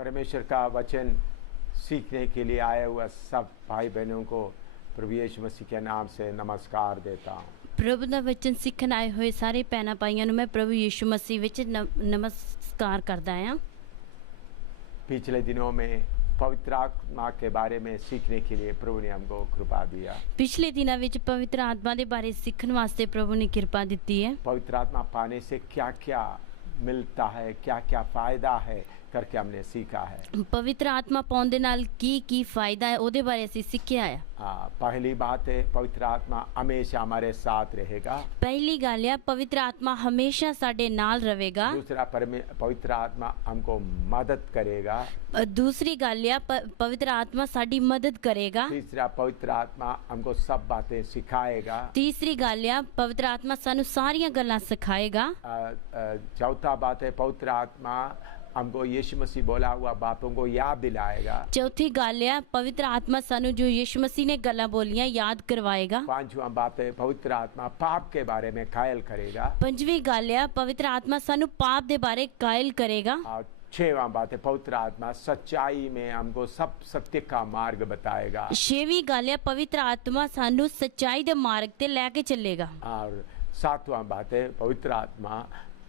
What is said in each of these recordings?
परमेश्वर का वचन सीखने के लिए आए हुए सब भाई बहनों को प्रभु यीशु मसीह के नाम से नमस्कार देता हूँ। प्रभु ਦਾ ਵਚਨ ਸਿੱਖਣ ਆਏ ਹੋਏ ਸਾਰੇ ਭੈਣਾਂ ਭਾਈਆਂ ਨੂੰ ਮੈਂ ਪ੍ਰਭੂ ਯੀਸ਼ੂ ਮਸੀਹ ਵਿੱਚ ਨਮਸਕਾਰ ਕਰਦਾ ਹਾਂ। पिछले दिनों में पवित्र आत्मा के बारे में सीखने के लिए प्रभु ने हमको कृपा दिया। ਪਿਛਲੇ ਦਿਨਾਂ ਵਿੱਚ ਪਵਿੱਤਰ ਆਤਮਾ ਦੇ ਬਾਰੇ ਸਿੱਖਣ ਵਾਸਤੇ ਪ੍ਰਭੂ ਨੇ ਕਿਰਪਾ ਦਿੱਤੀ ਹੈ। पवित्र आत्मा पाने से क्या क्या मिलता है, क्या क्या फायदा है करके हमने सीखा है। ਪਵਿੱਤਰ ਆਤਮਾ ਪਾਉਣ ਦੇ ਨਾਲ ਕੀ ਫਾਇਦਾ ਹੈ ਉਹਦੇ ਬਾਰੇ ਅਸੀਂ ਸਿੱਖਿਆ ਆ। पहली बात है पवित्र आत्मा हमेशा हमारे साथ रहेगा। ਪਹਿਲੀ ਗੱਲ ਹੈ ਪਵਿੱਤਰ ਆਤਮਾ ਹਮੇਸ਼ਾ ਸਾਡੇ ਨਾਲ ਰਹੇਗਾ। दूसरा पवित्र आत्मा हमको मदद करेगा। दूसरी ਗੱਲ ਹੈ ਪਵਿੱਤਰ ਆਤਮਾ ਸਾਡੀ ਮਦਦ ਕਰੇਗਾ। तीसरा पवित्र आत्मा हमको सब बातें सिखाएगा। तीसरी ਗੱਲ ਹੈ ਪਵਿੱਤਰ ਆਤਮਾ ਸਾਨੂੰ ਸਾਰੀਆਂ ਗੱਲਾਂ ਸਿਖਾਏਗਾ। चौथा बात है पवित्र आत्मा हमको यीशु मसीह बोला हुआ बातों को याद दिलाएगा। चौथी ਗੱਲ ਹੈ ਪਵਿੱਤਰ ਆਤਮਾ ਸਾਨੂੰ जो यीशु मसीह ने गल्लां बोलियां याद करवाएगा। पांचवा बात है पवित्र आत्मा पाप के बारे में कायल करेगा। पंजवीं ਗੱਲ ਹੈ पवित्र आत्मा ਸਾਨੂੰ पाप ਦੇ ਬਾਰੇ ਕਾਇਲ ਕਰੇਗਾ। और छठवां बात है पवित्र आत्मा सच्चाई में हमको सब सत्य का मार्ग बताएगा। छेवीं ਗੱਲ ਹੈ पवित्र आत्मा ਸਾਨੂੰ सच्चाई ਦੇ ਮਾਰਗ ਤੇ ਲੈ ਕੇ ਚੱਲੇਗਾ। और सातवां बात है पवित्र आत्मा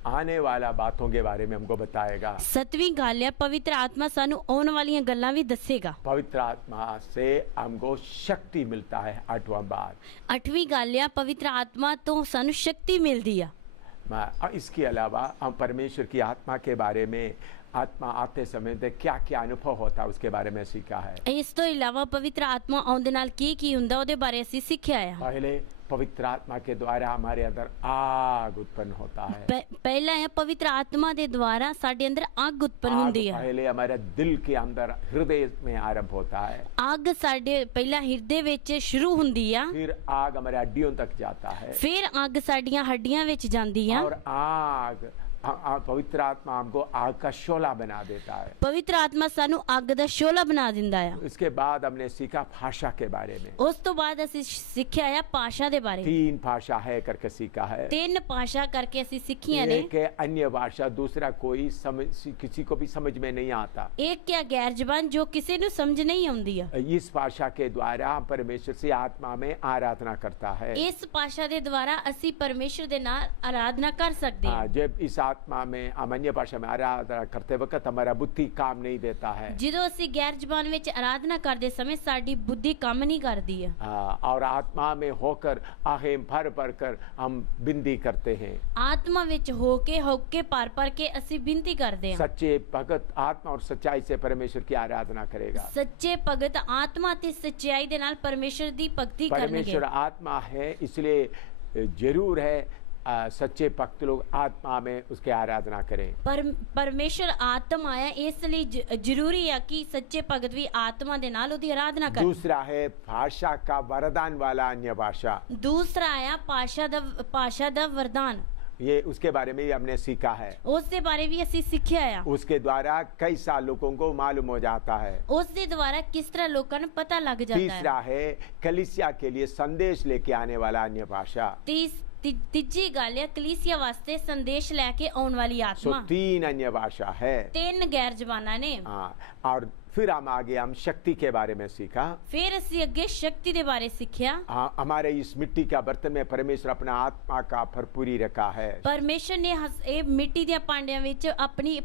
आने वाला बातों के बारे में हमको बताएगा। सतवीं ਗੱਲ ਹੈ पवित्र आत्मा ਸਾਨੂੰ आने वाली गल्लां भी दसेगा। पवित्र आत्मा से हमको शक्ति मिलता है। आठवां बात। अठवीं ਗੱਲ ਹੈ पवित्र आत्मा तो ਸਾਨੂੰ शक्ति मिलती है। इसके अलावा हम परमेश्वर की आत्मा के बारे में आत्मा आते समय क्या क्या अनुभव होता है उसके बारे में सीखा है। इस तो इलावा पवित्र आत्मा आउण दे नाल की हुंदा ਉਹਦੇ बारे ਅਸੀਂ ਸਿੱਖਿਆ ਹੈ। पहले पवित्र आत्मा के द्वारा हमारे अंदर आग उत्पन्न होता है। पहला है पवित्र आत्मा के द्वारा साडे अंदर आग उत्पन्न होती है। पहले हमारे दिल के अंदर हृदय में आरंभ होता है। आग साडे पहला हृदय विच शुरू हुंदी है। फिर आग हमारे हड्डियों तक जाता है। फिर आग साडियां हड्डियां विच जांदी है। और आग पवित्र आत्मा हमको आग का शोला बना देता है। पवित्र आत्मा सानू आग दा शोला बना दिंदा है। इसके बाद हमने सीखा भाषा के बारे में। उस तो बाद असी सीखा है भाषा दे बारे। 3 भाषा है करके सीखा है। 3 भाषा करके असी सीखियां ने। एक अन्य भाषा, दूसरा कोई किसी को भी समझ में नहीं आता। एक क्या गैर जबान जो किसी नु समझ नहीं आउंदी है। इस भाषा के द्वारा परमेश्वर से आत्मा में आराधना करता है। इस भाषा दे द्वारा असी परमेश्वर दे नाल आराधना कर सकते हैं। जब इस आत्मा में हम अन्य भाषा में आराधना करते वक्त हमारा बुद्धि काम नहीं देता है। ਜਦੋਂ ਅਸੀਂ गैर जबान ਵਿੱਚ आराधना करते समय साडी बुद्धि काम नहीं करती है। और आत्मा में होकर आहें भर भर कर हम विनती करते हैं। आत्मा ਵਿੱਚ होके पर के ਅਸੀਂ विनती करते हैं। सच्चे भगत आत्मा और सच्चाई से परमेश्वर की आराधना करेगा। सच्चे भगत आत्मा ते सच्चाई दे नाल परमेश्वर दी भक्ति करनगे। परमेश्वर आत्मा है इसलिए जरूर है सच्चे भक्त लोग आत्मा में उसके आराधना करें। परमेश्वर आत्मा है इसलिए जरूरी है कि सच्चे भगत भी आत्मा दे नाल उदी आराधना करें। दूसरा है भाषा का वरदान वाला अन्य भाषा। दूसरा है भाषा दा वरदान। ये उसके बारे में भी हमने सीखा है। उसके बारे भी असी सीखा है। उसके द्वारा कई साल लोगों को मालूम हो जाता है। उसके द्वारा किस तरह लोगों को पता लग जाता है। तीसरा है कलीसिया के लिए संदेश लेके आने वाला अन्य भाषा। तीजी गल है कलीसिया वास्ते संदेश लेके आने वाली आत्मा। 3 अन्य भाषा है। 3 गैर जबाना ने। और फिर हम आगे हम शक्ति के बारे में सीखा। फिर असी अगे शक्ति के बारे सीखा। हमारे इस मिट्टी का बर्तन में परमेश्वर अपना आत्मा का भरपूरी रखा है। परमेश्वर ने मिट्टी दिया पांडियां विच अपनी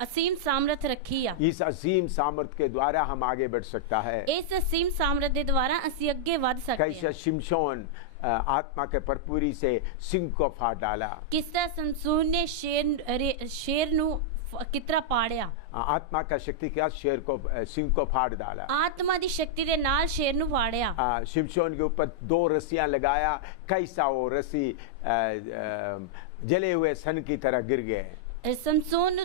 असीम सामर्थ रखी है। इस असीम सामर्थ के द्वारा हम आगे बढ़ सकता है। इस असीम सामर्थ के द्वारा असी अगे बढ़ सकते हैं। कैसे शिमशोन आत्मा के भरपूरी से सिंह को फाड़ डाला। किस तरह शमशोन ने शेर नु कितना पाड़िया। आत्मा का शक्ति के साथ शेर को सिंह को फाड़ डाला। आत्मा दी शक्ति दे नाल शेर नु फाड़िया। शिमशोन के ऊपर 2 रस्सियां लगाया। कैसा वो रस्सी जले हुए सन की तरह गिर गए। शमशोन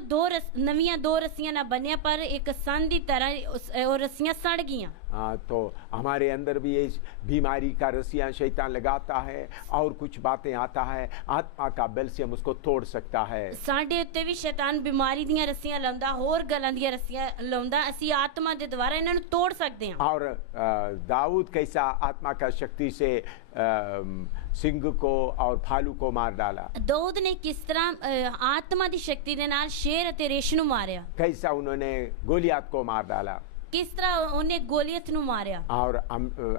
नवियां 2 रस्सियां ना बनिया पर एक सन दी तरह वो रस्सियां सड़ गईयां। तो हमारे अंदर भी ये बीमारी का रस्सियाँ शैतान लगाता है और कुछ बातें आता है, आत्मा का बल से हम उसको तोड़ सकता है। ਸਾਡੇ ਉੱਤੇ ਵੀ ਸ਼ੈਤਾਨ ਬਿਮਾਰੀ ਦੀਆਂ ਰੱਸੀਆਂ ਲਾਉਂਦਾ, ਹੋਰ ਗੱਲਾਂ ਦੀਆਂ ਰੱਸੀਆਂ ਲਾਉਂਦਾ। ਅਸੀਂ ਆਤਮਾ ਦੇ ਦੁਆਰਾ ਇਹਨਾਂ ਨੂੰ ਤੋੜ ਸਕਦੇ ਹਾਂ। और दाऊद कैसा आत्मा का शक्ति से सिंह को और भालू को मार डाला, ਦਾਊਦ ਨੇ ਕਿਸ ਤਰ੍ਹਾਂ ਆਤਮਾ ਦੀ ਸ਼ਕਤੀ ਦੇ ਨਾਲ ਸ਼ੇਰ ਅਤੇ ਰੇਸ਼ ਨੂੰ ਮਾਰਿਆ, कैसा उन्होंने गोलियत को मार डाला। ਕਿਸ ਤਰ੍ਹਾਂ ਉਹਨੇ ਗੋਲੀਅਤ ਨੂੰ ਮਾਰਿਆ। और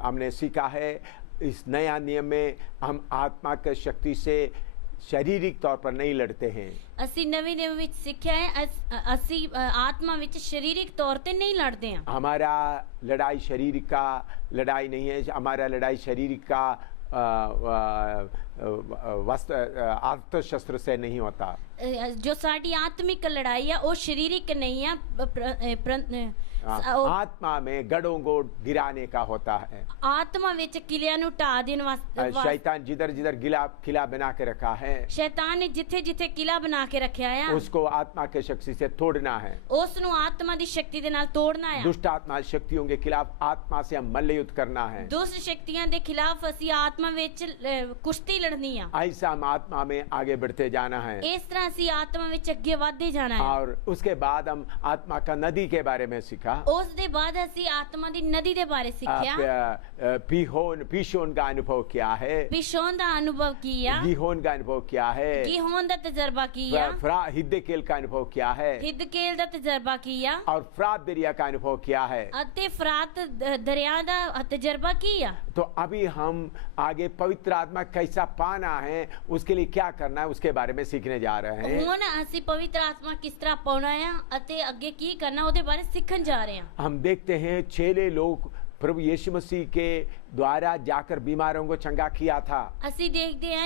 हमने सीखा है इस नया नियम में हम आत्मा की शक्ति से शारीरिक तौर पर नहीं लड़ते हैं। ਅਸੀਂ ਨਵੇਂ ਨਿਯਮ ਵਿੱਚ ਸਿੱਖਿਆ ਹੈ ਅਸੀਂ ਆਤਮਾ ਵਿੱਚ ਸਰੀਰਕ ਤੌਰ ਤੇ ਨਹੀਂ ਲੜਦੇ ਹਾਂ। हमारा लड़ाई शरीर का लड़ाई नहीं है, हमारा लड़ाई शरीर का अस्त्र शस्त्र से नहीं होता। ਜੋ ਸਾਡੀ ਆਤਮਿਕ ਲੜਾਈ ਹੈ ਉਹ ਸਰੀਰਕ ਨਹੀਂ ਹੈ, आत्मा में गढ़ों को गिराने का होता है। ਆਤਮਾ ਵਿੱਚ ਕਿਲਿਆਂ ਨੂੰ ਢਾ ਦੇਣ ਵਾਸਤੇ शैतान जिधर जिधर किला बना के रखा है, ਸ਼ੈਤਾਨ ਨੇ ਜਿੱਥੇ ਜਿੱਥੇ ਕਿਲਾ ਬਣਾ ਕੇ ਰੱਖਿਆ ਆ उसको आत्मा के शक्ति से तोड़ना है। ਉਸ ਨੂੰ ਆਤਮਾ ਦੀ ਸ਼ਕਤੀ ਦੇ ਨਾਲ ਤੋੜਨਾ ਹੈ। दुष्ट आत्मा शक्तियों के खिलाफ आत्मा से हम मल्ल युद्ध करना है। ਦੁਸ਼ਟ ਸ਼ਕਤੀਆਂ ਦੇ ਖਿਲਾਫ ਅਸੀਂ ਆਤਮਾ ਵਿੱਚ ਕੁਸ਼ਤੀ ਲੜਨੀ ਆ। ऐसा हम आत्मा में आगे बढ़ते जाना है। ਇਸ ਤਰ੍ਹਾਂ ਅਸੀਂ ਆਤਮਾ ਵਿੱਚ ਅੱਗੇ ਵਧਦੇ ਜਾਣਾ ਹੈ। और उसके बाद हम आत्मा का नदी के बारे में सीखा। ਉਸ ਦੇ ਬਾਅਦ ਅਸੀਂ ਆਤਮਾ ਦੀ ਨਦੀ ਦੇ ਬਾਰੇ ਸਿੱਖਿਆ। पीशोन का अनुभव क्या है, ਪਿਸ਼ੋਨ ਦਾ ਅਨੁਭਵ ਕੀਆ, गीहोन का अनुभव क्या है, ਗੀਹੋਨ ਦਾ ਤਜਰਬਾ ਕੀਆ, हिद्देकेल का अनुभव क्या है, ਹਿਦਕੇਲ ਦਾ ਤਜਰਬਾ ਕੀਆ और फ्रात दरिया का अनुभव क्या है। ਅਤੇ ਫਰਾਤ ਦਰਿਆ ਦਾ ਤਜਰਬਾ ਕੀਆ। तो अभी हम आगे पवित्र आत्मा कैसा पाना है, उसके लिए क्या करना है, उसके बारे में सीखने जा रहे हैं। ਹੁਣ ਅਸੀਂ ਪਵਿੱਤਰ ਆਤਮਾ ਕਿਸ ਤਰ੍ਹਾਂ ਪਾਉਣਾ ਆ ਅਤੇ ਅੱਗੇ ਕੀ ਕਰਨਾ ਉਹਦੇ ਬਾਰੇ ਸਿੱਖਣ ਜਾ ਰਹੇ ਹਾਂ। हम देखते हैं चेले लोग प्रभु यीशु मसीह के द्वारा जाकर बीमारों को चंगा किया था। ਅਸੀਂ ਦੇਖਦੇ ਹਾਂ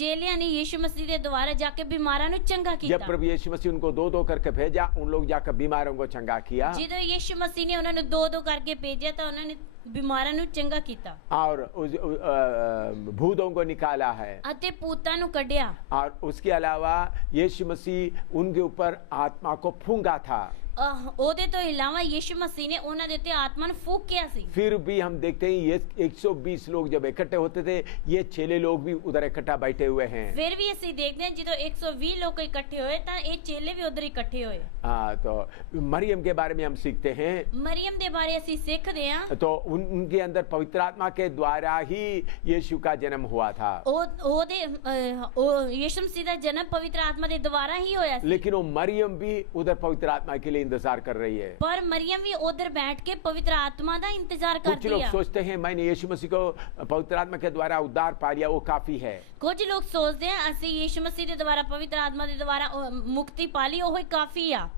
ਚੇਲਿਆਂ ਨੇ ਯੀਸ਼ੂ ਮਸੀਹ ਦੇ ਦੁਆਰਾ ਜਾ ਕੇ ਬਿਮਾਰਾਂ ਨੂੰ ਚੰਗਾ जब ਕੀਤਾ। प्रभु यीशु मसीह उनको दो दो करके भेजा, उन लोग जाकर बीमारों को चंगा किया ਜਦੋਂ ਯੀਸ਼ੂ ਮਸੀਹ ਨੇ ਉਹਨਾਂ ਨੂੰ ਦੋ ਦੋ ਕਰਕੇ ਭੇਜਿਆ ਤਾਂ ਉਹਨਾਂ ਨੇ ਬਿਮਾਰਾਂ ਨੂੰ ਚੰਗਾ ਕੀਤਾ और भूतों को निकाला है। ਅਤੇ ਭੂਤਾਂ ਨੂੰ ਕੱਢਿਆ। और उसके अलावा यीशु मसीह उनके ऊपर आत्मा को फूंका था। ਉਹਦੇ ਤੋਂ ਇਲਾਵਾ ਯੀਸ਼ੂ ਮਸੀਹ ਨੇ ਉਹਨਾਂ ਦੇ ਉੱਤੇ ਆਤਮਾ ਨੂੰ ਫੂਕਿਆ ਸੀ। फिर भी हम देखते हैं ये 120 लोग जब इकट्ठे होते थे, ये चेले लोग भी उधर इकट्ठा बैठे हुए हैं। ਫਿਰ ਵੀ ਅਸੀਂ ਦੇਖਦੇ ਹਾਂ ਜਦੋਂ 120 ਲੋਕ ਇਕੱਠੇ ਹੋਏ ਤਾਂ ਇਹ ਚੇਲੇ ਵੀ ਉਧਰ ਇਕੱਠੇ ਹੋਏ। तो मरियम के बारे में हम सीखते हैं। ਮਰੀਮ ਦੇ ਬਾਰੇ ਅਸੀਂ ਸਿੱਖਦੇ ਹਾਂ। तो उनके अंदर पवित्र आत्मा के द्वारा ही यीशु का जन्म हुआ था। ਉਹਦੇ ਯीशु मसीह ਦਾ ਜਨਮ ਪਵਿੱਤਰ ਆਤਮਾ ਦੇ ਦੁਆਰਾ ਹੀ ਹੋਇਆ ਸੀ। लेकिन वो मरियम भी उधर पवित्र आत्मा के लिए इंतजार कर रही है। पर मरियम भी उधर बैठ के पवित्र आत्मा का इंतजार कुछ करती लोग है। सोचते हैं मैंने यीशु मसीह को पवित्र आत्मा के द्वारा उद्धार पा लिया, वो काफी है। कुछ लोग सोचते हैं ਅਸੀਂ यीशु मसीह ਦੇ ਦੁਆਰਾ ਪਵਿੱਤਰ ਆਤਮਾ ਦੇ ਦੁਆਰਾ ਮੁਕਤੀ ਪਾ ਲਈ, ਉਹ ਹੀ ਕਾਫੀ ਆ।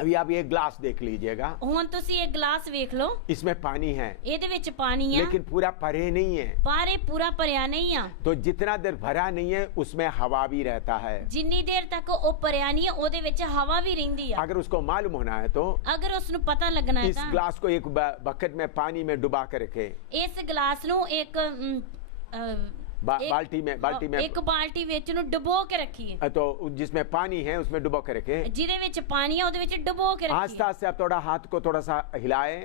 अभी आप ये ग्लास देख लीजिएगा, ਹੁਣ ਤੁਸੀਂ ਇਹ ਗਲਾਸ ਵੇਖ ਲਓ, इसमें पानी है ਇਹਦੇ ਵਿੱਚ ਪਾਣੀ ਆ लेकिन पूरा भरे नहीं है। ਪਰ ਇਹ ਪੂਰਾ ਭਰਿਆ ਨਹੀਂ ਆ। तो जितना देर भरा नहीं है उसमें हवा भी रहता है। ਜਿੰਨੀ ਦੇਰ ਤੱਕ ਉਹ ਭਰਿਆ ਨਹੀਂ ਆ ਉਹਦੇ ਵਿੱਚ ਹਵਾ ਵੀ ਰਹਿੰਦੀ ਆ। अगर उसको मालूम होना है तो ਅਗਰ ਉਸ ਨੂੰ ਪਤਾ ਲੱਗਣਾ ਹੈ इस ਤਾਂ ग्लास को एक बकेट में पानी में डुबा कर रखे, ਇਸ ਗਲਾਸ ਨੂੰ ਇੱਕ बाल्टी में ਇੱਕ ਬਾਲਟੀ ਵਿੱਚ ਨੂੰ ਡੁਬੋ ਕੇ ਰੱਖੀਏ। तो जिसमें पानी है उसमें डुबो के रखे। ਜਿਹਦੇ ਵਿੱਚ ਪਾਣੀ ਆ ਉਹਦੇ ਵਿੱਚ ਡੁਬੋ ਕੇ आस्ते ਰੱਖੀਏ। आस्ते आप थोड़ा हाथ को थोड़ा सा हिलाए,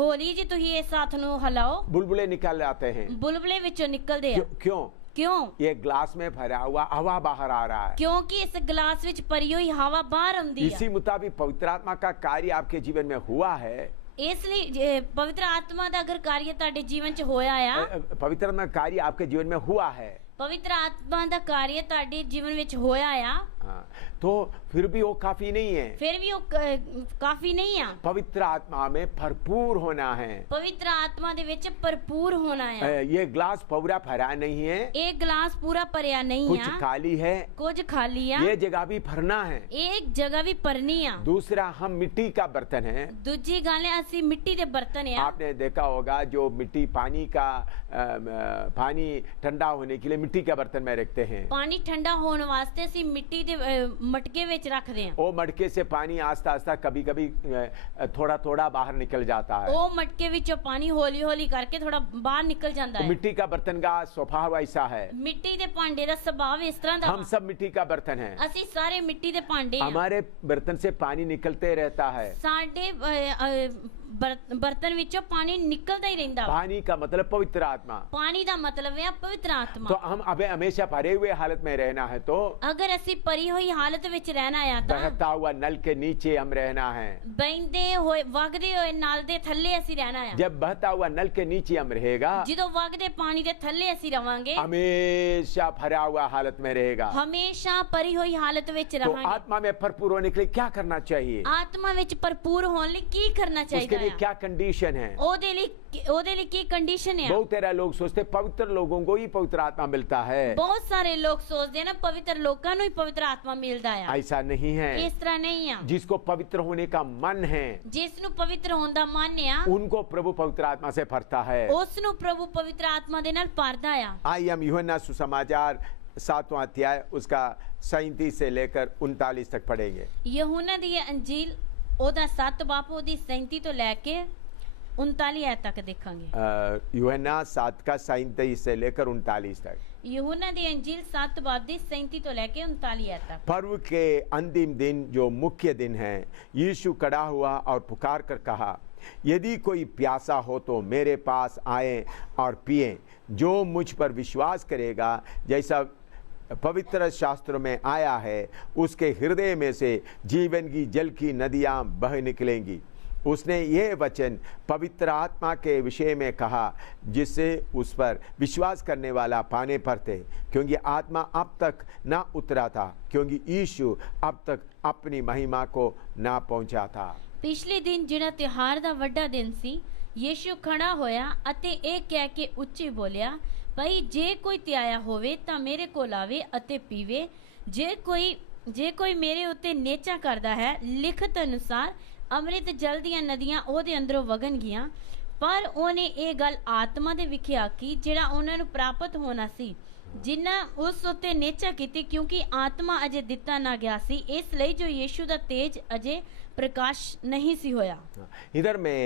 ਹੋਲੀ ਜੀ ਤੁਸੀਂ ਇਸ ਹੱਥ ਨੂੰ ਹਿਲਾਓ, बुलबुले निकल आते हैं। ਬੁਲਬੁਲੇ ਵਿੱਚੋਂ ਨਿਕਲਦੇ ਆ। क्यों? ਕਿਉਂ? ये ग्लास में भरा हुआ हवा बाहर आ रहा है। ਕਿਉਂਕਿ ਇਸ ਗਲਾਸ ਵਿੱਚ ਭਰੀ ਹੋਈ ਹਵਾ ਬਾਹਰ ਆਉਂਦੀ इसी ਆ। मुताबिक पवित्र आत्मा का कार्य आपके जीवन में हुआ है। ਇਸ ਲਈ ਪਵਿੱਤਰ ਆਤਮਾ ਦਾ ਅਗਰ ਕਾਰਜ ਤੁਹਾਡੇ ਜੀਵਨ 'ਚ ਹੋਇਆ ਆ, पवित्र आत्मा का कार्य आपके जीवन में हुआ है। ਪਵਿੱਤਰ ਆਤਮਾ ਦਾ ਕਾਰਜ ਤੁਹਾਡੇ ਜੀਵਨ ਵਿੱਚ ਹੋਇਆ ਆ, हाँ, तो फिर भी वो काफी नहीं है। ਫਿਰ ਵੀ ਉਹ ਕਾਫੀ ਨਹੀਂ ਆ। पवित्र आत्मा में भरपूर होना है। ਪਵਿੱਤਰ ਆਤਮਾ ਦੇ ਵਿੱਚ ਭਰਪੂਰ ਹੋਣਾ ਆ। ये ग्लास पूरा भरा नहीं है, ਇਹ ਗਲਾਸ ਪੂਰਾ ਭਰਿਆ ਨਹੀਂ कुछ ਆ, खाली है, ਕੁਝ ਖਾਲੀ ਆ। ये जगह भी भरना है। ਇੱਕ ਜਗ੍ਹਾ ਵੀ ਭਰਨੀ ਆ। दूसरा, हम मिट्टी का बर्तन है। ਦੂਜੀ ਗੱਲ ਹੈ ਅਸੀਂ ਮਿੱਟੀ ਦੇ ਬਰਤਨ ਆ। आपने देखा होगा जो मिट्टी पानी ठंडा होने के लिए मिट्टी का बर्तन में रखते हैं। ਪਾਣੀ ਠੰਡਾ ਹੋਣ ਵਾਸਤੇ ਅਸੀਂ ਮਿੱਟੀ ਦੇ ਮਟਕੇ ਵਿੱਚ ਰੱਖਦੇ ਹਾਂ। वो मटके से पानी आस्ता आस्ता कभी कभी थोड़ा थोड़ा बाहर निकल जाता है। ਉਹ ਮਟਕੇ ਵਿੱਚੋਂ ਪਾਣੀ ਹੌਲੀ ਹੌਲੀ ਕਰਕੇ ਥੋੜਾ ਬਾਹਰ ਨਿਕਲ ਜਾਂਦਾ तो ਹੈ। मिट्टी का बर्तन का स्वभाव ऐसा है। ਮਿੱਟੀ ਦੇ ਭਾਂਡੇ ਦਾ ਸੁਭਾਅ ਇਸ ਤਰ੍ਹਾਂ ਦਾ हम सब मिट्टी का बर्तन है। ਅਸੀਂ ਸਾਰੇ ਮਿੱਟੀ ਦੇ ਭਾਂਡੇ ਹਾਂ। हमारे बर्तन से पानी निकलते रहता है। ਸਾਡੇ ਬਰਤਨ ਵਿੱਚੋਂ ਪਾਣੀ ਨਿਕਲਦਾ ਹੀ ਰਹਿੰਦਾ ਵਾ। पानी का मतलब पवित्र आत्मा। ਪਾਣੀ ਦਾ ਮਤਲਬ ਹੈ ਪਵਿੱਤਰ तो ਆਤਮਾ। हम अबे हमेशा भरे हुए हालत में रहना है तो ਅਗਰ ਅਸੀਂ ਭਰੀ ਹੋਈ ਹਾਲਤ ਵਿੱਚ ਰਹਿਣਾ ਆ ਤਾਂ बहता हुआ नल के नीचे हम रहना है। ਬਹਿੰਦੇ ਹੋਏ ਵਗਦੇ ਹੋਏ ਨਲ ਦੇ ਥੱਲੇ ਅਸੀਂ ਰਹਿਣਾ ਆ। जब बहता हुआ नल के नीचे हम रहेगा, ਜਦੋਂ ਵਗਦੇ ਪਾਣੀ ਦੇ ਥੱਲੇ ਅਸੀਂ ਰਵਾਂਗੇ, हमेशा भरा हुआ हालत में रहेगा। ਹਮੇਸ਼ਾ ਭਰੀ ਹੋਈ ਹਾਲਤ ਵਿੱਚ तो ਰਵਾਂਗੇ। आत्मा में भरपूर होने के लिए क्या करना चाहिए? ਆਤਮਾ ਵਿੱਚ ਭਰਪੂਰ ਹੋਣ ਲਈ ਕੀ ਕਰਨਾ उसके ਚਾਹੀਦਾ लिए ਹੈ? क्या कंडीशन है? ਉਹਦੇ ਲਈ ਕੀ ਕੰਡੀਸ਼ਨ ਹੈ? बहुत तेरा लोग सोचते पवित्र लोगों को ही पवित्र आत्मा मिलता है। ਬਹੁਤ ਸਾਰੇ ਲੋਕ ਸੋਚਦੇ ਨੇ ਪਵਿੱਤਰ ਲੋਕਾਂ ਨੂੰ ਹੀ ਪਵਿੱਤਰ ਆਤਮਾ ਮਿਲਦਾ ਆ। ऐसा नहीं है। ਇਸ ਤਰ੍ਹਾਂ ਨਹੀਂ ਆ। जिसको पवित्र होने का मन है ਜਿਸ ਨੂੰ ਪਵਿੱਤਰ ਹੋਣ ਦਾ ਮਨ ਆ, उनको प्रभु पवित्र आत्मा से भरता है। ਉਸ ਨੂੰ ਪ੍ਰਭੂ ਪਵਿੱਤਰ ਆਤਮਾ ਦੇ ਨਾਲ ਭਰਦਾ ਆ। आइए हम यूहन्ना सुसमाचार 7वां अध्याय उसका 37 से लेकर 39 तक पढ़ेंगे। ਯਹੂਨਾ ਦੀ ਅੰਜੀਲ ਉਹਦਾ 7 ਬਾਪ ਉਹਦੀ 37 ਤੋਂ ਲੈ ਕੇ 39 ਆਇਤ ਤੱਕ ਦੇਖਾਂਗੇ। यूहन्ना 7 का 37 से लेकर 39 तक। ਯਹੂਨਾ ਦੀ ਅੰਜੀਲ 7 ਬਾਪ ਦੀ 37 ਤੋਂ ਲੈ ਕੇ 39 ਆਇਤ तक। पर्व के अंतिम दिन जो मुख्य दिन है, यीशु खड़ा हुआ और पुकार कर कहा, यदि कोई प्यासा हो तो मेरे पास आए और पिए। जो मुझ पर विश्वास करेगा, जैसा पवित्र शास्त्रों में आया है, उसके हृदय में से जीवन की जल की नदियां बह निकलेंगी। उसने ये वचन पवित्र आत्मा के विषय में कहा, जिससे उस पर विश्वास करने वाला पाने पर थे, क्योंकि आत्मा अब तक ना उतरा था, क्योंकि यीशु अब तक अपनी महिमा को ना पहुंचा था। ਪਿਛਲੇ ਦਿਨ ਜਿਹੜਾ ਤਿਉਹਾਰ ਦਾ ਵੱਡਾ ਦਿਨ ਸੀ, ਯੀਸ਼ੂ ਖੜਾ ਹੋਇਆ ਅਤੇ ਇਹ ਕਹਿ ਕੇ ਉੱਚੀ ਬੋਲਿਆ, ਭਈ ਜੇ ਕੋਈ ਧਿਆਇਆ ਹੋਵੇ ਤਾਂ ਮੇਰੇ ਕੋਲ ਆਵੇ ਅਤੇ ਪੀਵੇ। ਜੇ ਕੋਈ ਮੇਰੇ ਉੱਤੇ ਨੇਚਾ ਕਰਦਾ ਹੈ, ਲਿਖਤ ਅਨੁਸਾਰ ਅੰਮ੍ਰਿਤ ਜਲ ਦੀਆਂ ਨਦੀਆਂ ਉਹਦੇ ਅੰਦਰੋਂ ਵਗਣਗੀਆਂ। ਪਰ ਉਹਨੇ ਇਹ ਗੱਲ ਆਤਮਾ ਦੇ ਵਿਖੇ ਆਖੀ, ਜਿਹੜਾ ਉਹਨਾਂ ਨੂੰ ਪ੍ਰਾਪਤ ਹੋਣਾ ਸੀ, ਜਿਨ੍ਹਾਂ ਉਸ ਉੱਤੇ ਨੇਚਾ ਕੀਤੀ, ਕਿਉਂਕਿ ਆਤਮਾ ਅਜੇ ਦਿੱਤਾ ਨਾ ਗਿਆ ਸੀ, ਇਸ ਲਈ ਜੋ ਯੀਸ਼ੂ ਦਾ ਤੇਜ ਅਜੇ प्रकाश नहीं सी होया। इधर में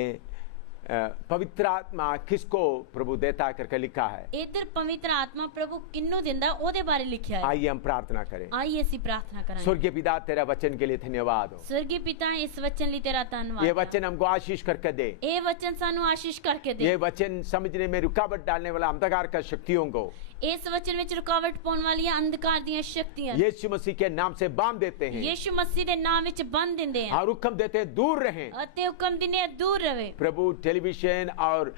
पवित्र आत्मा किसको प्रभु देता करके लिखा है? इधर पवित्र आत्मा प्रभु किन्नु दिंदा ओदे बारे लिखा है। आइए हम प्रार्थना करें। आइए ऐसी प्रार्थना करें। स्वर्गीय पिता, तेरा वचन के लिए धन्यवाद हो। स्वर्गीय पिता, इस वचन लिए तेरा धन्यवाद। ये वचन हमको आशीष करके दे। ये वचन सानू आशीष करके दे। ये वचन समझने में रुकावट डालने वाला अंधकार का शक्तियों को, इस वचन में रुकावट पाने वाली अंधकार दी शक्तियां यीशु मसीह के नाम से बांध देते हैं। यीशु मसीह के नाम विच बंद दिंदे हैं और हुक्म देते हैं दूर रहें। अते हुक्म दिने दूर रहे। प्रभु टेलीविजन और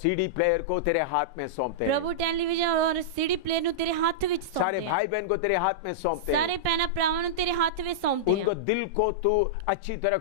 सीडी प्लेयर को तेरे हाथ में सौंपते हैं। प्रभु टेलीविजन और सीडी प्लेयर नु तेरे हाथ विच सौंपते हैं। सारे भाई बहन को तेरे हाथ में सौंपते हैं। सारे भैन भरावां नु तेरे हाथ में सौंपते हैं। उनको दिल को तू अच्छी तरह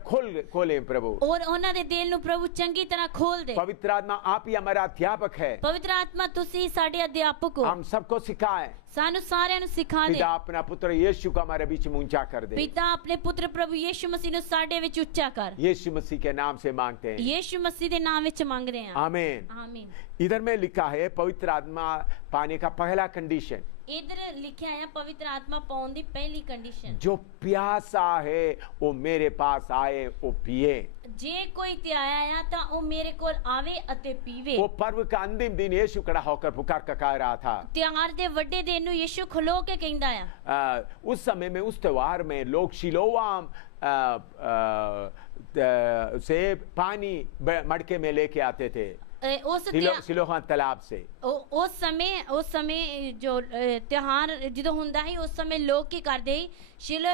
खोले प्रभु, और उन्हां दे दिल नु प्रभु चंगी तरह खोल दे। पवित्र आत्मा आप ही हमारा अध्यापक है। पवित्र आत्मा तुसी साडे अध्यापक हो। हम सबको सिखाए। सानू सारे नु सिखा दे। पिता अपना पुत्र यीशु को हमारे बीच में ऊंचा कर दे। पिता अपने पुत्र प्रभु यीशु मसीह नु साडे विच ऊंचा कर। यीशु मसीह के नाम से मांगते हैं। यीशु मसीह दे नाम विच मांग रहे हैं। आमीन। आमीन। इधर में लिखा है पवित्र आत्मा पाने का पहला कंडीशन। इधर लिखा है पवित्र आत्मा पाउन दी पहली कंडीशन, जो प्यासा है वो मेरे पास आए, वो पिए। जे कोई त्याया है ता ओ मेरे कोल आवे अते पीवे। वो पर्व का अंतिम दिन यीशु खड़ा होकर पुकार कह रहा था। त्योहार दे वड्डे दिन नु यीशु खलो के कहंदा है। उस समय में उस त्योहार में लोग शिलोआम से पानी मटके में लेके आते थे, सिलोहा तालाब से। उस समय जो त्योहार जो हुंदा है, उस समय लोग की करदे शिलो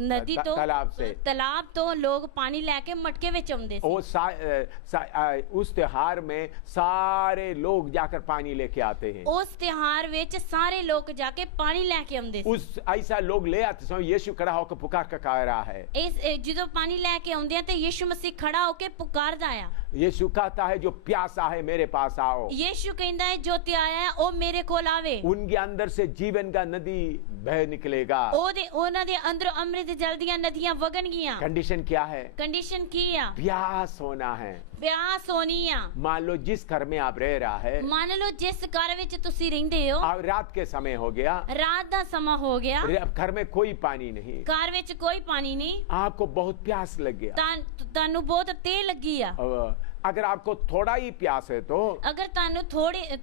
नदी तो तालाब तो लोग पानी लेके मटके विच आउंदे सी। उस त्योहार में सारे लोग जाकर पानी लेके आते हैं। उस त्योहार विच सारे लोग जाके पानी लेके आउंदे सी। उस ऐसा लोग ले आते समय यीशु खड़ा होकर पुकार कर कह रहा है। इस जो पानी लेके आउंदे हैं तो यीशु मसीह खड़ा होके पुकारदा है। यीशु कहता है जो प्यासा है मेरे पास आओ। यीशु कहता है जो त्याया है ओ मेरे कोल आवे। उनके अंदर से जीवन का नदी बह निकलेगा। ओना दे अंदर अमृत जल दियां नदियां वगणगियां। कंडीशन क्या है? कंडीशन की है? प्यास होना है। प्यास होनी है। मान लो जिस घर में आप रह रहा है, मान लो जिस घर विच तुसी रहिंदे हो, अब रात के समय हो गया, रात दा समा हो गया, घर में कोई पानी नहीं, घर विच कोई पानी नहीं, आपको बहुत प्यास लग गया, तानू बहुत तेल लगी आ, अगर आपको थोड़ा ही प्यास है तो अगर ਤੁਹਾਨੂੰ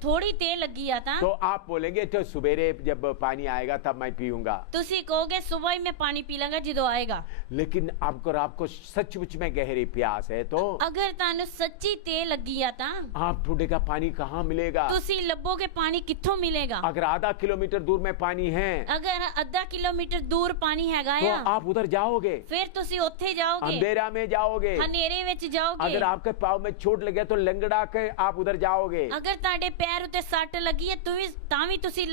ਥੋੜੀ ਤੇ ਲੱਗੀ ਆ ਤਾਂ तो आप बोलेंगे तो सवेरे जब पानी आएगा तब मैं पीऊंगा। ਤੁਸੀਂ ਕਹੋਗੇ ਸਵੇਰ ਹੀ ਮੈਂ ਪਾਣੀ ਪੀ ਲਾਂਗਾ ਜਦੋਂ ਆਏਗਾ। लेकिन अगर आपको सचमुच में गहरी प्यास है तो ਅਗਰ ਤੁਹਾਨੂੰ ਸੱਚੀ ਤੇ ਲੱਗੀ ਆ ਤਾਂ आप ढूंढेगा पानी कहाँ मिलेगा। ਤੁਸੀਂ ਲੱਭੋਗੇ ਪਾਣੀ ਕਿੱਥੋਂ ਮਿਲੇਗਾ। अगर आधा किलोमीटर दूर में पानी है ਅਗਰ ਅੱਧਾ ਕਿਲੋਮੀਟਰ ਦੂਰ ਪਾਣੀ ਹੈਗਾ तो ਆ आप उधर जाओगे, ਫਿਰ ਤੁਸੀਂ ਉੱਥੇ ਜਾਓਗੇ, अंधेरा में जाओगे। ਹਨੇਰੇ ਵਿੱਚ ਜਾਓਗੇ। अगर आपके पाँव में चोट लगे तो लंगड़ा के आप उधर जाओगे। ਅਗਰ ਤੁਹਾਡੇ ਪੈਰ ਉੱਤੇ ਸੱਟ ਲੱਗੀ ਹੈ ਤਾਂ ਵੀ ਤੁਸੀਂ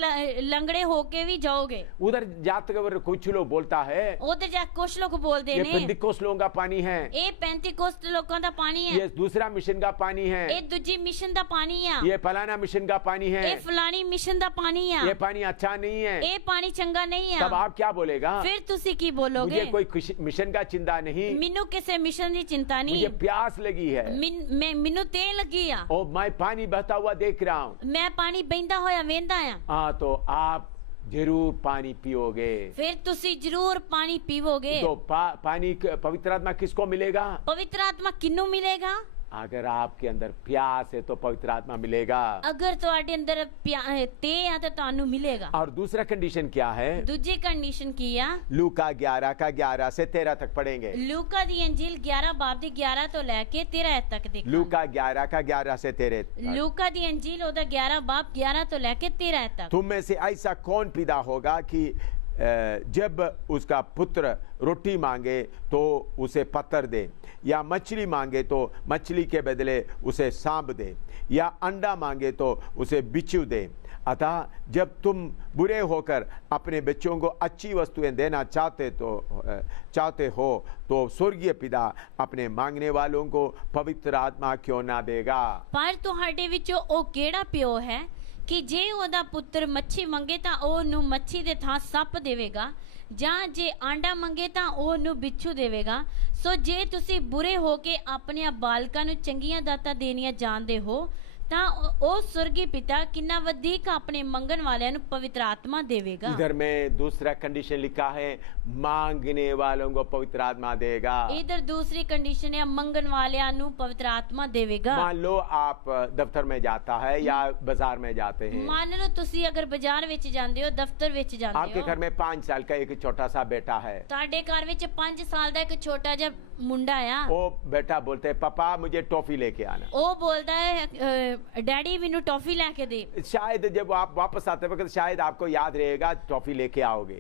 ਲੰਗੜੇ ਹੋ ਕੇ ਵੀ ਜਾਓਗੇ। उधर जाते हुए कुछ लोग बोलता है ਉਧਰ ਜਾ ਕੁਝ ਲੋਕ ਬੋਲਦੇ ये ਨੇ पेंटिकोस्ट लोगों का पानी है, ਇਹ 35 ਕੋਸਟ ਲੋਕਾਂ ਦਾ ਪਾਣੀ ਹੈ, ये दूसरा मिशन का पानी है, ਇਹ ਦੂਜੀ ਮਿਸ਼ਨ ਦਾ ਪਾਣੀ ਆ, ये फलाना मिशन का पानी है, ਇਹ ਫਲਾਣੀ ਮਿਸ਼ਨ ਦਾ ਪਾਣੀ ਆ, ये पानी अच्छा नहीं है। ਇਹ ਪਾਣੀ ਚੰਗਾ ਨਹੀਂ ਆ। तब आप क्या बोलेगा? ਫਿਰ ਤੁਸੀਂ ਕੀ मुझे ਬੋਲੋਗੇ? कोई मिशन का चिंता नहीं, ਮੈਨੂੰ ਕਿਸੇ ਮਿਸ਼ਨ ਦੀ ਚਿੰਤਾ ਨਹੀਂ, मुझे प्यास लगी है ਮੈਨੂੰ ਤੇ ਲੱਗੀ ਆ, और मैं पानी बहता हुआ देख रहा हूँ। ਮੈਂ ਪਾਣੀ ਬਹਿੰਦਾ ਹੋਇਆ ਵੇਂਦਾ ਆ। हाँ तो आप जरूर पानी पियोगे। ਫਿਰ ਤੁਸੀਂ ਜ਼ਰੂਰ ਪਾਣੀ ਪੀਵੋਗੇ। तो पानी पवित्र आत्मा किसको मिलेगा? ਪਵਿੱਤਰ ਆਤਮਾ ਕਿਹਨੂੰ ਮਿਲੇਗਾ? अगर आपके अंदर प्यास है तो पवित्र आत्मा मिलेगा। ਅਗਰ ਤੁਹਾਡੇ ਅੰਦਰ ਤੇ ਆ ਤਾਂ ਤੁਹਾਨੂੰ ਮਿਲੇਗਾ। और दूसरा कंडीशन क्या है? ਦੂਜੀ ਕੰਡੀਸ਼ਨ ਕੀ ਆ? लूका 11 का 11 से 13 तक पढ़ेंगे। ਲੂਕਾ ਦੀ ਅੰਜੀਲ 11 ਬਾਬ ਦੀ 11 ਤੋਂ ਲੈ ਕੇ 13 ਤੱਕ ਦੇਖਾਂਗੇ। लूका 11 का 11 से 13 तक। ਲੂਕਾ ਦੀ ਅੰਜੀਲ ਉਹਦਾ 11 ਬਾਬ 11 ਤੋਂ ਲੈ ਕੇ 13 तक। तुम में से ऐसा कौन पैदा होगा कि जब उसका पुत्र रोटी मांगे तो उसे पत्थर दे, या मछली मांगे तो मछली के बदले उसे सांप दे, या अंडा मांगे तो उसे बिच्छू दे। अतः जब तुम बुरे होकर अपने बच्चों को अच्छी वस्तुएं देना चाहते हो तो स्वर्गीय पिता अपने मांगने वालों को पवित्र आत्मा क्यों ना देगा। ਪਰ ਤੁਹਾਡੇ ਵਿੱਚੋਂ ਉਹ ਕਿਹੜਾ ਪਿਓ ਹੈ ਕਿ ਜੇ ਉਹਦਾ ਪੁੱਤਰ ਮੱਛੀ ਮੰਗੇ ਤਾਂ ਉਹਨੂੰ ਮੱਛੀ ਦੇ ਥਾਂ ਸੱਪ ਦੇਵੇਗਾ, ਜਾਂ ਜੇ ਆਂਡਾ ਮੰਗੇ ਤਾਂ ਉਹਨੂੰ ਬਿੱਛੂ ਦੇਵੇਗਾ। ਸੋ ਜੇ ਤੁਸੀਂ ਬੁਰੇ ਹੋ ਕੇ ਆਪਣੇ ਬਾਲਕਾਂ ਨੂੰ ਚੰਗੀਆਂ ਦਾਤਾਂ ਦੇਣੀਆਂ ਜਾਣਦੇ ਹੋ ਤਾਂ ਉਹ स्वर्गीय पिता कितना वधिक अपने मंगन वालियां नु पवित्र आत्मा देवेगा। इधर में दूसरा कंडीशन लिखा है मांगने वालों को पवित्र आत्मा देगा। इधर दूसरी कंडीशन है मंगन वालियां नु पवित्र आत्मा देवेगा। मान लो आप दफ्तर में जाता है या बाजार में जाते हैं, मान लो तुसी अगर बाजार विच जांदे हो, दफ्तर विच जांदे हो, आपके घर में 5 साल का एक छोटा सा बेटा है, ਤੁਹਾਡੇ ਘਰ ਵਿੱਚ 5 ਸਾਲ ਦਾ ਇੱਕ ਛੋਟਾ ਜਿਹਾ ਮੁੰਡਾ ਆ। वो बेटा बोलते हैं पापा मुझे टॉफी लेके आना। ਉਹ ਬੋਲਦਾ ਹੈ डैडी ਮੈਨੂੰ टॉफी लेके दे। शायद जब आप वापस आते वक्त शायद आपको याद रहेगा टॉफी लेके आओगे,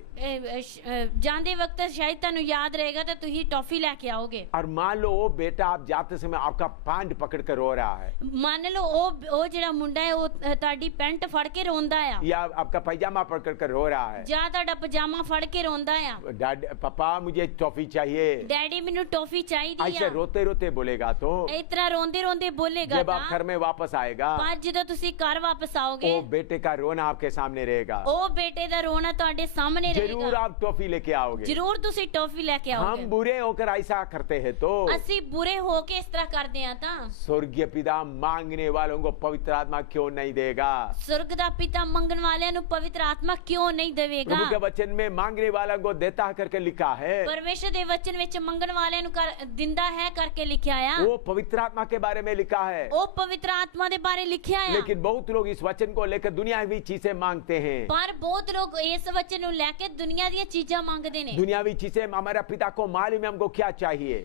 ਜਾਂਦੇ ਵਕਤ ਸ਼ਾਇਦ ਤੁਹਾਨੂੰ ਯਾਦ ਰਹੇਗਾ ਤਾਂ ਤੁਸੀਂ टॉफी लेके आओगे। और मान लो वो बेटा आप जाते समय आपका पैंट पकड़ कर रो रहा है, ਮੰਨ ਲਓ ਉਹ ਜਿਹੜਾ ਮੁੰਡਾ ਹੈ ਉਹ ਤੁਹਾਡੀ ਪੈਂਟ ਫੜ ਕੇ ਰੋਂਦਾ ਆ, या आपका पैजामा पकड़ कर रो रहा है, ਜਾਂ ਤੁਹਾਡਾ ਪਜਾਮਾ ਫੜ ਕੇ ਰੋਂਦਾ ਆ, पापा मुझे टॉफी चाहिए, डैडी ਮੈਨੂੰ टॉफी चाहिदी ऐसे ਆ। रोते रोते बोलेगा तो ਇਸ ਤਰ੍ਹਾਂ ਰੋਂਦੇ ਰੋਂਦੇ ਬੋਲੇਗਾ जब आप घर में वापस आएगा ਪਰ ਜਦੋਂ ਤੁਸੀਂ ਘਰ ਵਾਪਸ ਆਓਗੇ वो बेटे का रोना आपके सामने रहेगा, ਉਹ ਬੇਟੇ ਦਾ ਰੋਣਾ ਤੁਹਾਡੇ ਸਾਹਮਣੇ जरूर ਰਹੇਗਾ। आप टॉफी लेके आओगे। ਜ਼ਰੂਰ ਤੁਸੀਂ ਟੌਫੀ ਲੈ ਕੇ हम ਆਓਗੇ। बुरे होकर ऐसा करते हैं तो ਅਸੀਂ ਬੁਰੇ ਹੋ ਕੇ ਇਸ ਤਰ੍ਹਾਂ ਕਰਦੇ ਆ ਤਾਂ स्वर्गीय पिता मांगने वालों को पवित्र आत्मा क्यों नहीं देगा। स्वर्ग ਦਾ ਪਿਤਾ ਮੰਗਣ ਵਾਲਿਆਂ ਨੂੰ ਪਵਿੱਤਰ ਆਤਮਾ ਕਿਉਂ ਨਹੀਂ ਦੇਵੇਗਾ। प्रभु के वचन में मांगने वालों को देता करके लिखा है, ਪਰਮੇਸ਼ਰ ਦੇ ਵਚਨ ਵਿੱਚ ਮੰਗਣ ਵਾਲਿਆਂ ਨੂੰ ਦਿੰਦਾ ਹੈ ਕਰਕੇ ਲਿਖਿਆ ਆ। वो पवित्र आत्मा के बारे में लिखा है। ਉਹ ਪਵਿੱਤਰ ਆਤਮਾ ਦੇ ਬਾਰੇ ਲਿਖਿਆ ਆ। लेकिन बहुत लोग इस वचन को लेकर दुनियावी चीजें मांगते हैं। ਪਰ ਬਹੁਤ ਲੋਕ ਇਸ वचन ਨੂੰ ਲੈ ਕੇ ਦੁਨੀਆ ਦੀਆਂ ਚੀਜ਼ਾਂ ਮੰਗਦੇ ਨੇ। दुनियावी चीजें हमारा पिता को मालूम है हमको क्या चाहिए,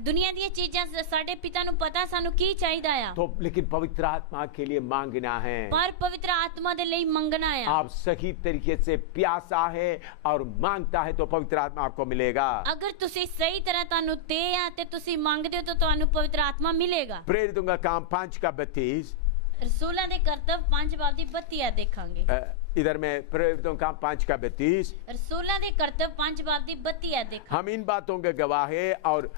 ਦੁਨੀਆ ਦੀਆਂ ਚੀਜ਼ਾਂ ਸਾਡੇ ਪਿਤਾ ਨੂੰ ਪਤਾ ਸਾਨੂੰ ਕੀ ਚਾਹੀਦਾ ਆ। तो लेकिन पवित्र आत्मा के लिए मांगना है। ਪਰ ਪਵਿੱਤਰ ਆਤਮਾ ਦੇ ਲਈ ਮੰਗਣਾ ਆ। आप सही तरीके से प्यासा है और मांगता है तो पवित्र आत्मा आपको मिलेगा। ਅਗਰ ਤੁਸੀਂ ਸਹੀ ਤਰ੍ਹਾਂ ਤੁਹਾਨੂੰ ਤੇ ਆ ਤੇ ਤੁਸੀਂ ਮੰਗਦੇ ਹੋ ਤਾਂ ਤੁਹਾਨੂੰ ਪਵਿੱਤਰ ਆਤਮਾ ਮਿਲੇਗਾ। प्रेरितों का काम 5 का 32। रसूलों ਦੇ ਕਰਤੱਵ 5 ਬਾਬ ਦੀ 32 ਆ ਦੇਖਾਂਗੇ। इधर में प्रेरितों का 5 का 32। रसूलों ਦੇ ਕਰਤੱਵ 5 ਬਾਬ ਦੀ 32 ਆ ਦੇਖਾਂਗੇ। हम इन बातों के गवाह है और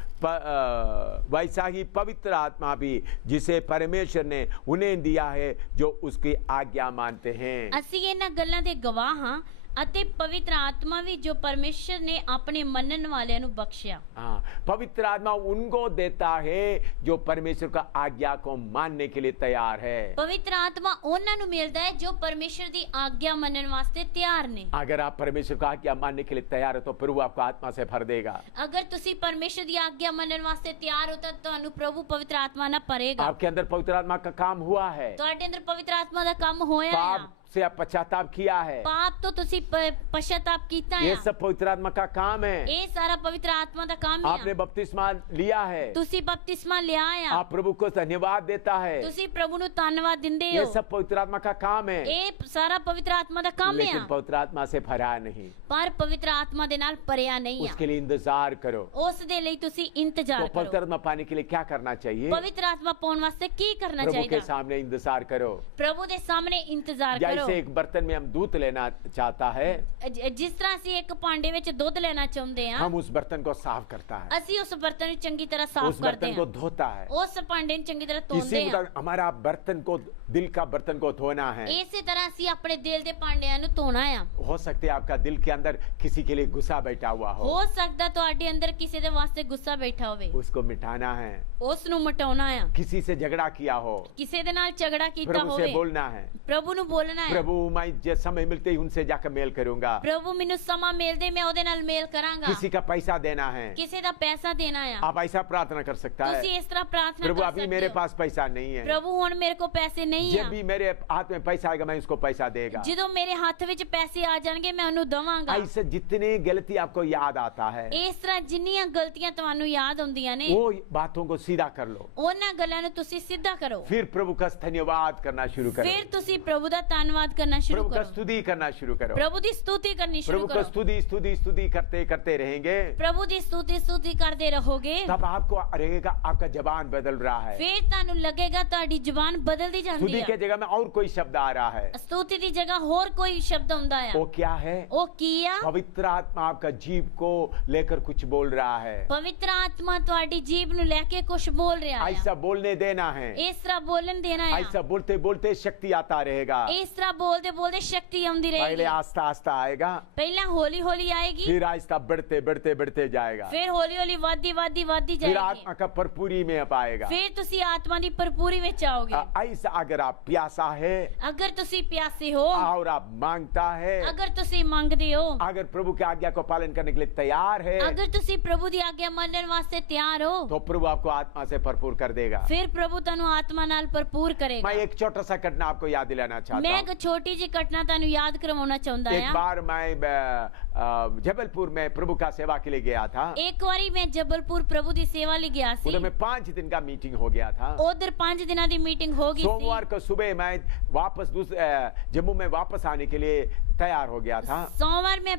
वैसा ही पवित्र आत्मा भी जिसे परमेश्वर ने उन्हें दिया है जो उसकी आज्ञा मानते हैं। ਅਸੀਂ ਇਹਨਾਂ ਗੱਲਾਂ ਦੇ ਗਵਾਹ ਹਾਂ ਅਤੇ ਪਵਿੱਤਰ ਆਤਮਾ ਵੀ ਜੋ ਪਰਮੇਸ਼ਰ ਨੇ ਆਪਣੇ ਮੰਨਣ ਵਾਲਿਆਂ ਨੂੰ ਬਖਸ਼ਿਆ। हाँ, पवित्र आत्मा उनको देता है जो परमेश्वर का आज्ञा को मानने के लिए तैयार है। ਪਵਿੱਤਰ ਆਤਮਾ ਉਹਨਾਂ ਨੂੰ ਮਿਲਦਾ ਹੈ ਜੋ ਪਰਮੇਸ਼ਰ ਦੀ ਆਗਿਆ ਮੰਨਣ ਵਾਸਤੇ ਤਿਆਰ ਨੇ। अगर आप परमेश्वर का आज्ञा मानने के लिए तैयार हो तो प्रभु आपको आत्मा से भर देगा। ਅਗਰ ਤੁਸੀਂ ਪਰਮੇਸ਼ਰ ਦੀ ਆਗਿਆ ਮੰਨਣ ਵਾਸਤੇ ਤਿਆਰ ਹੋ ਤਾਂ ਤੁਹਾਨੂੰ ਪ੍ਰਭੂ ਪਵਿੱਤਰ ਆਤਮਾ ਨਾਲ ਭਰੇਗਾ। आपके अंदर पवित्र आत्मा का काम हुआ है। ਤੁਹਾਡੇ ਅੰਦਰ ਪਵਿੱਤਰ ਆਤਮਾ ਦਾ ਕੰਮ ਹੋਇਆ ਆ। पाप से आप पश्चाताप किया है। ਪਾਪ ਤੋਂ ਤੁਸੀਂ ਪਛਤਾਪ ਕੀਤਾ ये ਹੈ। सब पवित्र आत्मा का काम है। ਇਹ ਸਾਰਾ ਪਵਿੱਤਰ ਆਤਮਾ ਦਾ ਕੰਮ आपने ਹੈ। बपतिस्मा लिया है। ਤੁਸੀਂ ਬਪਤਿਸਮਾ ਲਿਆ ਆ। आप प्रभु को धन्यवाद देता है। ਤੁਸੀਂ ਪ੍ਰਭੂ ਨੂੰ ਧੰਨਵਾਦ ਦਿੰਦੇ ये ਹੋ। सब पवित्र आत्मा का काम है। ਇਹ ਸਾਰਾ ਪਵਿੱਤਰ ਆਤਮਾ ਦਾ ਕੰਮ लेकिन ਆ। पवित्र आत्मा से भरा नहीं। ਪਰ ਪਵਿੱਤਰ ਆਤਮਾ ਦੇ ਨਾਲ ਭਰਿਆ ਨਹੀਂ ਆ। उसके लिए इंतजार करो। ਉਸ ਦੇ ਲਈ ਤੁਸੀਂ तो ਇੰਤਜ਼ਾਰ पवित्र ਕਰੋ। आत्मा पाने के लिए क्या करना चाहिए? ਪਵਿੱਤਰ ਆਤਮਾ ਪਾਉਣ ਵਾਸਤੇ ਕੀ ਕਰਨਾ प्रभु के ਚਾਹੀਦਾ? सामने इंतजार करो। ਪ੍ਰਭੂ ਦੇ ਸਾਹਮਣੇ ਇੰਤਜ਼ਾਰ ਕਰੋ। जैसे एक बर्तन में हम दूध लेना चाहता है, ਜਿਸ ਤਰ੍ਹਾਂ ਅਸੀਂ ਇੱਕ ਭਾਂਡੇ ਵਿੱਚ ਦੁੱਧ ਲੈਣਾ ਚਾਹੁੰਦੇ ਹਾਂ, हम उस बर्तन को साफ करता है, ਅਸੀਂ ਉਸ ਬਰਤਨ ਨੂੰ ਚੰਗੀ ਤਰ੍ਹਾਂ उस ਸਾਫ਼ ਕਰਦੇ बर्तन को ਹਾਂ। धोता है। ਉਸ ਭਾਂਡੇ ਨੂੰ ਚੰਗੀ ਤਰ੍ਹਾਂ इसी ਧੋਂਦੇ ਹਾਂ। मुताबिक हमारा बर्तन को, दिल का बर्तन को धोना है। ਇਸੇ ਤਰ੍ਹਾਂ ਅਸੀਂ ਆਪਣੇ ਦਿਲ ਦੇ ਭਾਂਡਿਆਂ ਨੂੰ ਧੋਣਾ ਆ। हो सकते है आपका दिल के अंदर किसी के लिए गुस्सा बैठा हुआ हो, ਹੋ ਸਕਦਾ ਤੁਹਾਡੇ ਅੰਦਰ ਕਿਸੇ ਦੇ ਵਾਸਤੇ ਗੁੱਸਾ ਬੈਠਾ ਹੋਵੇ, उसको मिटाना है। ਉਸ ਨੂੰ ਮਿਟਾਉਣਾ ਆ। किसी से झगड़ा किया हो, ਕਿਸੇ ਦੇ ਨਾਲ ਝਗੜਾ ਕੀਤਾ प्रभु से ਹੋਵੇ, बोलना है, ਪ੍ਰਭੂ ਨੂੰ ਬੋਲਣਾ ਹੈ। प्रभु मैं जिस समय मिलते ही उनसे जाकर मेल करूंगा। ਪ੍ਰਭੂ ਮੈਨੂੰ ਸਮਾਂ ਮਿਲਦੇ ਮੈਂ ਉਹਦੇ ਨਾਲ ਮੇਲ ਕਰਾਂਗਾ। किसी का पैसा देना है, ਕਿਸੇ ਦਾ ਪੈਸਾ ਦੇਣਾ ਆ। आप ऐसा प्रार्थना कर सकता ਤੁਸੀਂ है, ਇਸ ਤਰ੍ਹਾਂ ਪ੍ਰਾਰਥਨਾ प्रभु ਕਰ अभी ਸਕਦੇ मेरे ਹੋ। पास पैसा नहीं है, ਪ੍ਰਭੂ ਹੁਣ ਮੇਰੇ ਕੋਲ ਪੈਸੇ ਨਹੀਂ ਆ। जब भी मेरे हाथ में पैसा आएगा मैं उसको पैसा देगा। ਜਦੋਂ ਮੇਰੇ ਹੱਥ ਵਿੱਚ ਪੈਸੇ ਆ ਜਾਣਗੇ ਮੈਂ ਉਹਨੂੰ ਦਵਾਂਗਾ। ऐसे जितने गलती आपको याद आता है, ਇਸ ਤਰ੍ਹਾਂ ਜਿੰਨੀਆਂ ਗਲਤੀਆਂ ਤੁਹਾਨੂੰ ਯਾਦ ਹੁੰਦੀਆਂ ਨੇ, वो बातों को सीधा कर लो। ਉਹਨਾਂ ਗੱਲਾਂ ਨੂੰ ਤੁਸੀਂ ਸਿੱਧਾ ਕਰੋ। फिर प्रभु का धन्यवाद करना शुरू करो, ਫਿਰ ਤੁਸੀਂ ਪ੍ਰਭੂ ਦਾ ਧੰਨਵਾਦ ਕਰਨਾ ਸ਼ੁਰੂ प्रभु का ਕਰੋ। स्तुति करना शुरू करो। ਪ੍ਰਭੂ ਦੀ ਸਤੁਤੀ ਕਰਨੀ ਸ਼ੁਰੂ प्रभु को ਕਰੋ। स्तुति स्तुति स्तुति करते करते रहेंगे, ਪ੍ਰਭੂ ਦੀ ਸਤੁਤੀ ਕਰਦੇ ਰਹੋਗੇ, तब आपको रहेगा आपका जबान बदल रहा है। ਫਿਰ ਤੁਹਾਨੂੰ ਲੱਗੇਗਾ ਤੁਹਾਡੀ ਜ਼ੁਬਾਨ ਬਦਲਦੀ ਜਾਂਦੀ स्तुति के ਹੈ। जगह में और कोई शब्द आ रहा है। ਸਤੁਤੀ ਦੀ ਜਗ੍ਹਾ ਹੋਰ ਕੋਈ ਸ਼ਬਦ ਆਉਂਦਾ ਆ। वो क्या है? ਉਹ ਕੀ ਆ? पवित्र आत्मा आपका जीव को लेकर कुछ बोल रहा है। ਪਵਿੱਤਰ ਆਤਮਾ ਤੁਹਾਡੀ ਜੀਭ ਨੂੰ ਲੈ ਕੇ ਕੁਝ ਬੋਲ ਰਿਹਾ ਹੈ। ऐसा बोलने देना है, ਇਸ ਤਰ੍ਹਾਂ ਬੋਲਣ ਦੇਣਾ ਹੈ। ऐसा बोलते बोलते शक्ति आता रहेगा। ਇਸ ਤਰ੍ਹਾਂ ਬੋਲਦੇ ਬੋਲਦੇ ਸ਼ਕਤੀ ਆਉਂਦੀ पहले ਰਹੇਗੀ। आस्ता आस्ता आएगा, ਪਹਿਲਾਂ ਹੌਲੀ ਹੌਲੀ ਆਏਗੀ, फिर आहिस्ता बढ़ते बढ़ते बढ़ते जाएगा, ਫਿਰ ਹੌਲੀ ਹੌਲੀ ਵੱਧਦੀ फिर ਜਾਏਗੀ, आत्मा का भरपूरी में पाएगा। ਫਿਰ ਤੁਸੀਂ ਆਤਮਾ ਦੀ ਭਰਪੂਰੀ ਵਿੱਚ ਆਓਗੇ। ऐसा अगर आप प्यासा है ਅਗਰ ਤੁਸੀਂ ਪਿਆਸੇ ਹੋ, और आप मांगता है, ਅਗਰ ਤੁਸੀਂ ਮੰਗਦੇ ਹੋ, अगर प्रभु की आज्ञा को पालन करने के लिए तैयार है, ਅਗਰ ਤੁਸੀਂ ਪ੍ਰਭੂ ਦੀ ਆਗਿਆ ਮੰਨਣ ਵਾਸਤੇ ਤਿਆਰ ਹੋ, तो प्रभु आपको आत्मा से भरपूर कर देगा। ਫਿਰ ਪ੍ਰਭੂ ਤੁਹਾਨੂੰ ਆਤਮਾ ਨਾਲ ਭਰਪੂਰ ਕਰੇਗਾ। मैं एक छोटा सा घटना आपको याद दिलाना चाहता ਮੈਂ हूँ। ਇੱਕ ਛੋਟੀ ਜਿਹੀ ਘਟਨਾ ਤੁਹਾਨੂੰ ਯਾਦ ਕਰਵਾਉਣਾ ਚਾਹੁੰਦਾ एक ਹਾਂ। बार मैं जबलपुर में प्रभु का सेवा के लिए गया था। ਇੱਕ ਵਾਰੀ ਮੈਂ ਜਬਲਪੁਰ ਪ੍ਰਭੂ ਦੀ ਸੇਵਾ ਲਈ ਗਿਆ ਸੀ। उधर में 5 दिन का मीटिंग हो गया था। ਉਧਰ 5 ਦਿਨਾਂ ਦੀ ਮੀਟਿੰਗ ਹੋ ਗਈ ਸੀ। सोमवार को सुबह मैं वापस जम्मू में वापस आने के लिए तैयार हो गया था। ਸੋਮਵਾਰ ਮੈਂ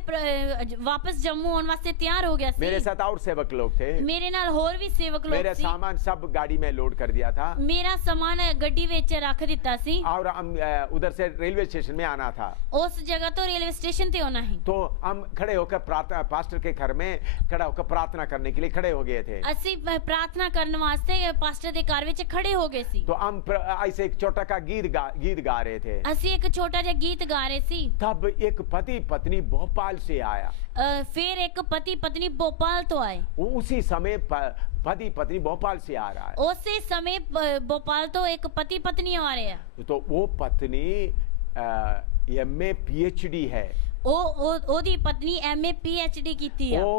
ਵਾਪਸ ਜੰਮੂ ਆਉਣ ਵਾਸਤੇ ਤਿਆਰ ਹੋ ਗਿਆ मेरे ਸੀ। साथ और सेवक लोग थे। ਮੇਰੇ ਨਾਲ ਹੋਰ ਵੀ ਸੇਵਕ मेरे ਲੋਕ ਸੀ। सामान सब गाड़ी में लोड कर दिया था ਮੇਰਾ ਸਾਮਾਨ ਗੱਡੀ ਵਿੱਚ ਰੱਖ ਦਿੱਤਾ ਸੀ। और हम उधर से रेलवे स्टेशन में आना था। ਉਸ ਜਗ੍ਹਾ ਤੋਂ ਰੇਲਵੇ ਸਟੇਸ਼ਨ ਤੇ ਆਉਣਾ ਸੀ। तो हम खड़े होकर प्रार्थना, पास्टर के घर में खड़ा होकर प्रार्थना करने के लिए खड़े हो गए थे। ਅਸੀਂ ਪ੍ਰਾਰਥਨਾ ਕਰਨ ਵਾਸਤੇ ਪਾਸਟਰ ਦੇ ਘਰ ਵਿੱਚ ਖੜੇ ਹੋ ਗਏ ਸੀ। तो हम ऐसे एक छोटा का गीत गा रहे थे। ਅਸੀਂ ਇੱਕ ਛੋਟਾ ਜਿਹਾ ਗੀਤ ਗਾ ਰਹੇ ਸੀ। तब एक पति पत्नी भोपाल से आया। ਫਿਰ ਇੱਕ ਪਤੀ ਪਤਨੀ ਭੋਪਾਲ ਤੋਂ ਆਏ। उसी समय पति पत्नी भोपाल से आ रहा है। ਉਸੇ ਸਮੇਂ ਭੋਪਾਲ ਤੋਂ ਇੱਕ ਪਤੀ ਪਤਨੀ ਆ ਰਹੇ ਆ। तो वो पत्नी MA PhD है। ਉਹਦੀ ਪਤਨੀ MA PhD ਕੀਤੀ ਆ। वो